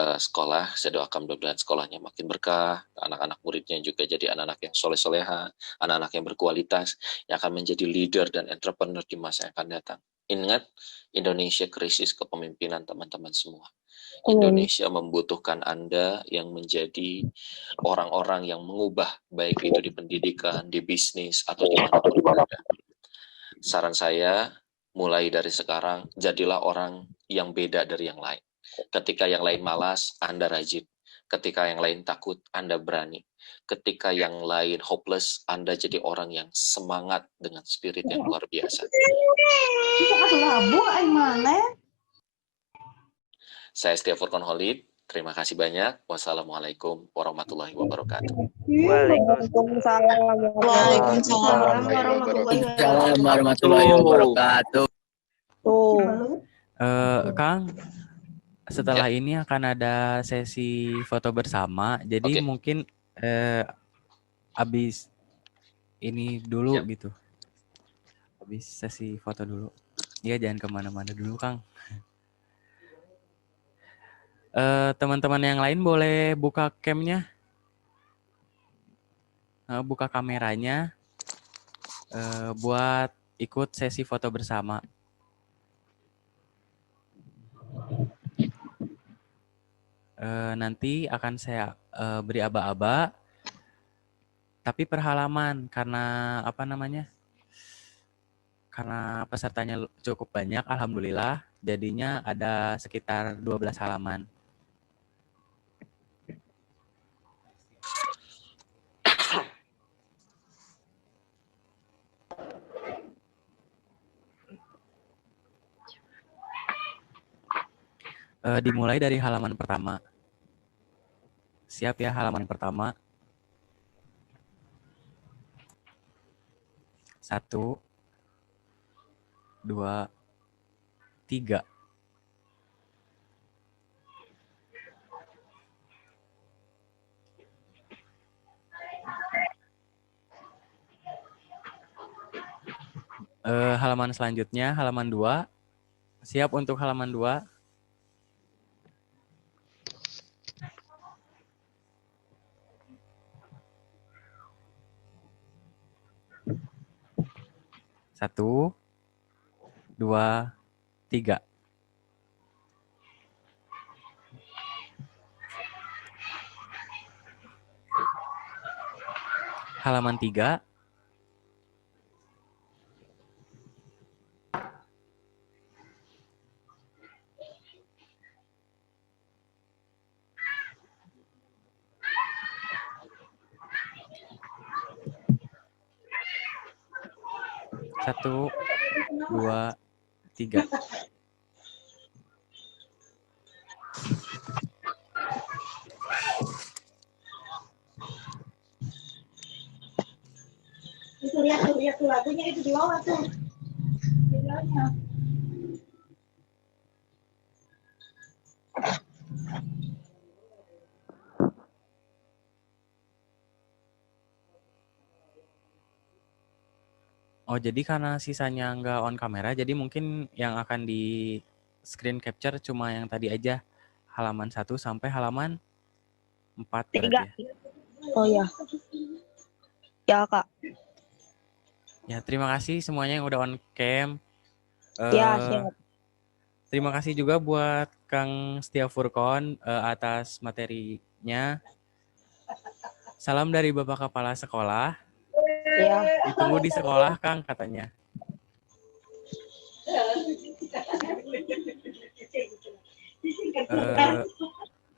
sekolah. Saya doakan mudah-mudahan sekolahnya makin berkah, anak-anak muridnya juga jadi anak-anak yang soleh-soleha, anak-anak yang berkualitas, yang akan menjadi leader dan entrepreneur di masa yang akan datang. Ingat, Indonesia krisis kepemimpinan teman-teman semua. Indonesia membutuhkan Anda yang menjadi orang-orang yang mengubah, baik itu di pendidikan, di bisnis, atau dimanapun berada. Saran saya, mulai dari sekarang, jadilah orang yang beda dari yang lain. Ketika yang lain malas, Anda rajin. Ketika yang lain takut, Anda berani. Ketika yang lain hopeless, Anda jadi orang yang semangat dengan spirit yang luar biasa. Saya Setia Furqan Holid. Terima kasih banyak. Wassalamualaikum warahmatullahi wabarakatuh. Waalaikumsalam warahmatullahi wabarakatuh. Kang, setelah ini akan ada sesi foto bersama. Jadi mungkin habis ini dulu gitu. Habis sesi foto dulu. Iya, jangan kemana-mana dulu, Kang. Teman-teman yang lain boleh buka cam-nya, buka kameranya, buat ikut sesi foto bersama. Nanti akan saya beri aba-aba, tapi per halaman karena karena pesertanya cukup banyak, alhamdulillah, jadinya ada sekitar 12 halaman. Dimulai dari halaman pertama. Siap ya, halaman pertama. 1, 2, 3. Halaman selanjutnya, halaman 2. Siap untuk halaman 2? Satu, 2, 3. Halaman 3. Satu, 2, 3. Itu lihat tuh lagunya itu di bawah tuh. Videonya. Oh, jadi karena sisanya nggak on kamera, jadi mungkin yang akan di screen capture cuma yang tadi aja, halaman 1 sampai halaman 4 berarti ya? Oh ya. Ya, Kak. Ya, terima kasih semuanya yang udah on cam. Ya, siap. Terima kasih juga buat Kang Setia Furqan atas materinya. Salam dari Bapak Kepala Sekolah. Ya. Ditunggu di sekolah, Kang, katanya.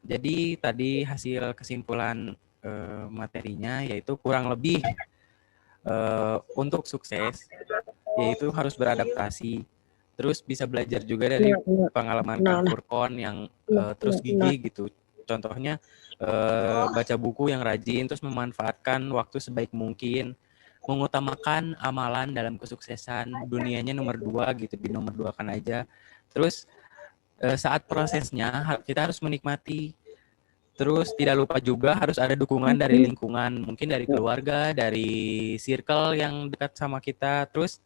Jadi tadi hasil kesimpulan materinya yaitu kurang lebih untuk sukses yaitu harus beradaptasi, terus bisa belajar juga dari pengalaman Kang Furqan yang terus gigih gitu. Contohnya baca buku yang rajin, terus memanfaatkan waktu sebaik mungkin, mengutamakan amalan dalam kesuksesan, dunianya nomor 2 gitu, di nomor 2 kan aja. Terus saat prosesnya kita harus menikmati. Terus tidak lupa juga harus ada dukungan dari lingkungan, mungkin dari keluarga, dari circle yang dekat sama kita. Terus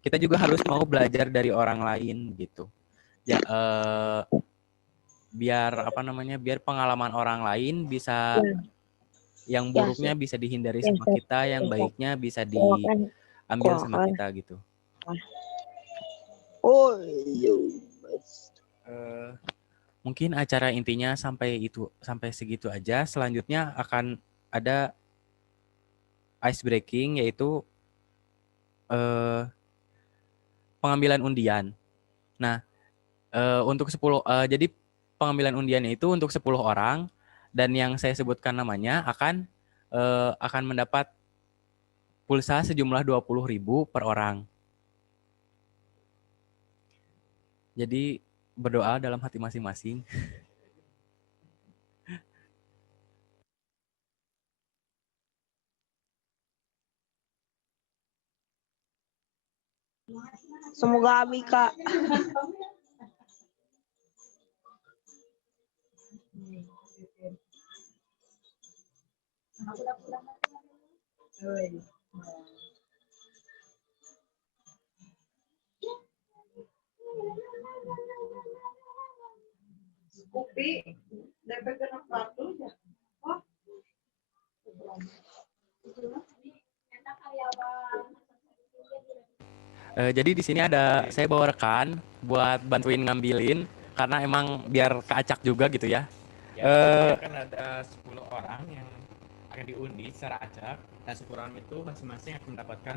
kita juga harus mau belajar dari orang lain gitu. Ya, biar biar pengalaman orang lain bisa yang buruknya bisa dihindari sama kita, yang baiknya bisa diambil sama kita gitu. Mungkin acara intinya sampai segitu aja. Selanjutnya akan ada ice breaking, yaitu pengambilan undian. Nah, untuk 10 jadi pengambilan undiannya itu untuk 10 orang, dan yang saya sebutkan namanya akan mendapat pulsa sejumlah 20.000 per orang. Jadi berdoa dalam hati masing-masing. Semoga Abi, Kak. Kopi, DP kena kartu ya. Oh. Jadi di sini saya bawa rekan buat bantuin ngambilin, karena emang biar keacak juga gitu ya. Kan ada 10 orang yang akan diundi secara acak, dan 10 orang itu masing-masing akan mendapatkan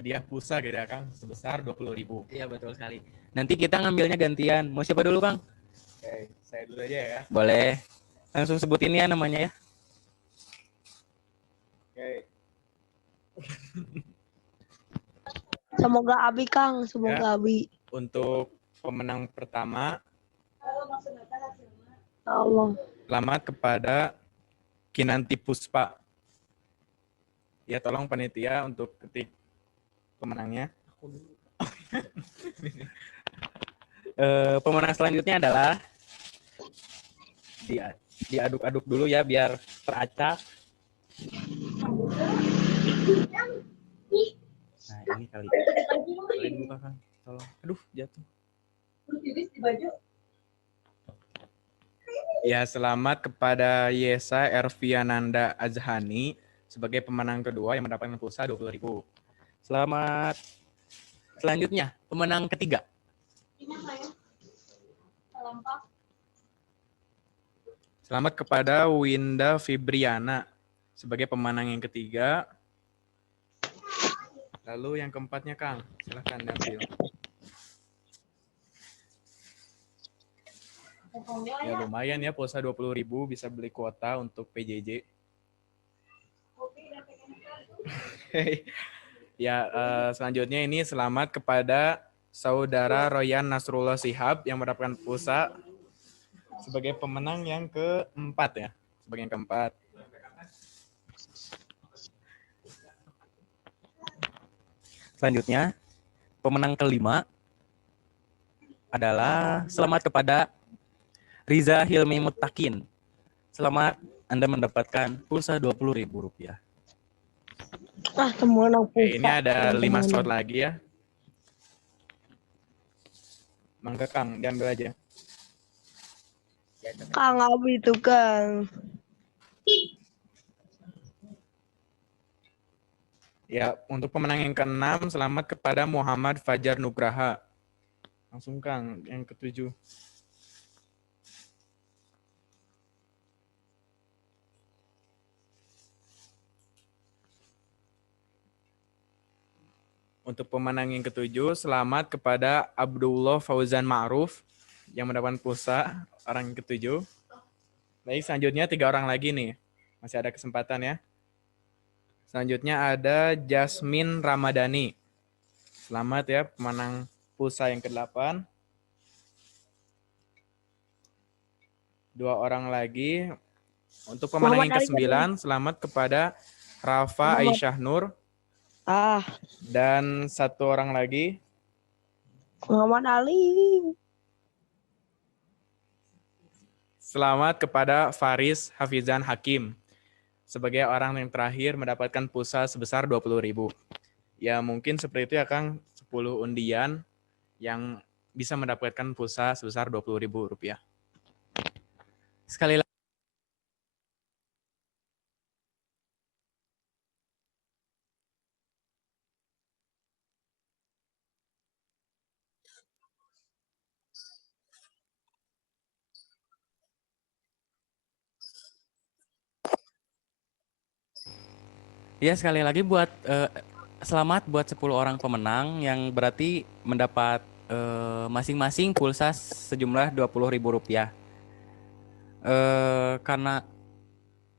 hadiah pulsa gitu ya Kang, sebesar 20.000. Iya betul sekali. Nanti kita ngambilnya gantian. Mau siapa dulu Kang? Oke, saya dulu aja ya. Boleh. Langsung sebutin ya namanya ya. Oke. Semoga Abi, Kang. Semoga Abi. Untuk pemenang pertama, Allah. selamat kepada Kinanti Puspa. Ya, tolong panitia untuk ketik pemenangnya. Pemenang selanjutnya adalah diaduk-aduk dulu ya biar teracak. Nah, ini kali. Boleh dibuka Kang, tolong. Aduh, jatuh. Ya, selamat kepada Yesa Erviananda Azhani sebagai pemenang kedua yang mendapatkan pulsa 20.000. Selamat. Selanjutnya, pemenang ketiga. Selamat kepada Winda Fibriana sebagai pemenang yang ketiga. Lalu yang keempatnya Kang, silahkan diambil. Ya lumayan ya, pulsa 20.000 bisa beli kuota untuk PJJ. Ya, selanjutnya ini selamat kepada Saudara Royan Nasrullah Shihab yang mendapatkan pulsa sebagai pemenang yang keempat ya. Sebagai yang keempat. Selanjutnya, pemenang kelima adalah selamat kepada Riza Hilmi Mutakin. Selamat, Anda mendapatkan pulsa Rp20.000. Temenang pulsa. Ini ada 5 slot lagi ya. Mangga Kang, diambil aja. Kang Abi itu Kang. Ya, untuk pemenang yang ke-6, selamat kepada Muhammad Fajar Nugraha. Langsung Kang, yang ke-7. Untuk pemenang yang ke-7, selamat kepada Abdullah Fauzan Ma'ruf yang mendapatkan pulsa orang yang ke-7. Baik, selanjutnya 3 orang lagi nih. Masih ada kesempatan ya. Selanjutnya ada Jasmine Ramadhani. Selamat ya, pemenang pulsa yang ke-8. 2 orang lagi. Untuk pemenang yang ke-9, selamat kepada Rafa Aisyah Nur. Dan 1 orang lagi. Muhammad Ali. Selamat kepada Faris Hafizan Hakim sebagai orang yang terakhir mendapatkan pulsa sebesar 20.000. Ya mungkin seperti itu ya Kang, 10 undian yang bisa mendapatkan pulsa sebesar 20.000 rupiah. Sekali lagi. Ya, sekali lagi selamat buat 10 orang pemenang yang berarti mendapat masing-masing pulsa sejumlah 20.000 rupiah. Karena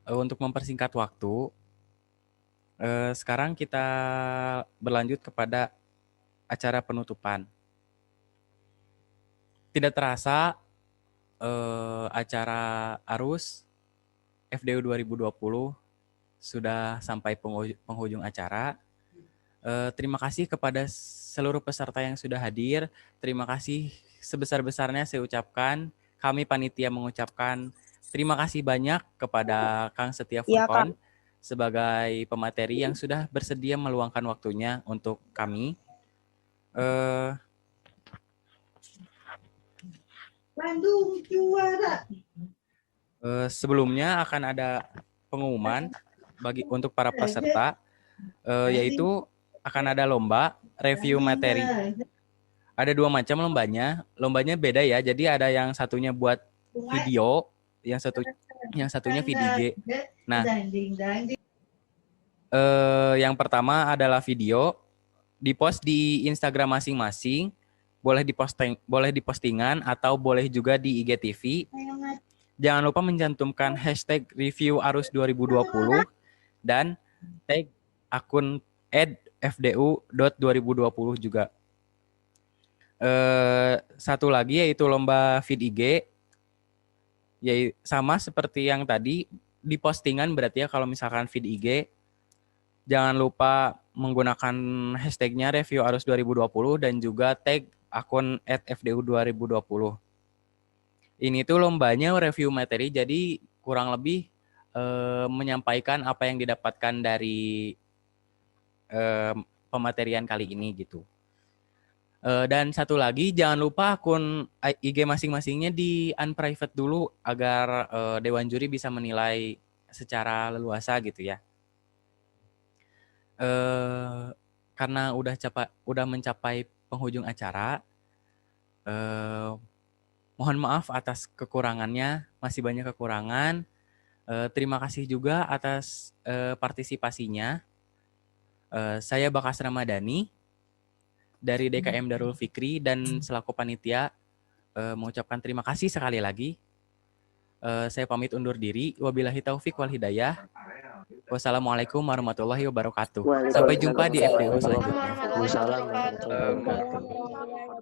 untuk mempersingkat waktu, sekarang kita berlanjut kepada acara penutupan. Tidak terasa acara arus FDU 2020 sudah sampai penghujung acara. Terima kasih kepada seluruh peserta yang sudah hadir. Terima kasih sebesar-besarnya saya ucapkan. Kami panitia mengucapkan terima kasih banyak kepada Kang Setia Furqon sebagai pemateri yang sudah bersedia meluangkan waktunya untuk kami. Bandung juara. Sebelumnya akan ada pengumuman untuk para peserta, yaitu akan ada lomba review materi. Ada 2 macam lombanya. Lombanya beda ya. Jadi ada yang satunya buat video, yang satunya VDG. Nah, yang pertama adalah video, di-post di Instagram masing-masing, boleh di postingan atau boleh juga di IGTV. Jangan lupa mencantumkan hashtag review arus 2020 dan tag akun @fdu.2020 juga. Satu lagi yaitu lomba feed IG, sama seperti yang tadi di postingan, berarti ya kalau misalkan feed IG jangan lupa menggunakan hashtagnya review arus 2020 dan juga tag akun @fdu2020. Ini tuh lombanya review materi, jadi kurang lebih menyampaikan apa yang didapatkan dari pematerian kali ini gitu. Dan satu lagi, jangan lupa akun IG masing-masingnya di unprivate dulu agar Dewan Juri bisa menilai secara leluasa gitu ya. Karena udah mencapai penghujung acara, mohon maaf atas kekurangannya, masih banyak kekurangan. Terima kasih juga atas partisipasinya. Saya Bakas Ramadhani dari DKM Darul Fikri dan selaku panitia mengucapkan terima kasih sekali lagi. Saya pamit undur diri. Wabillahi taufik wal hidayah. Wassalamualaikum warahmatullahi wabarakatuh. Sampai jumpa di FDU selanjutnya. Waalaikumsalam warahmatullahi wabarakatuh.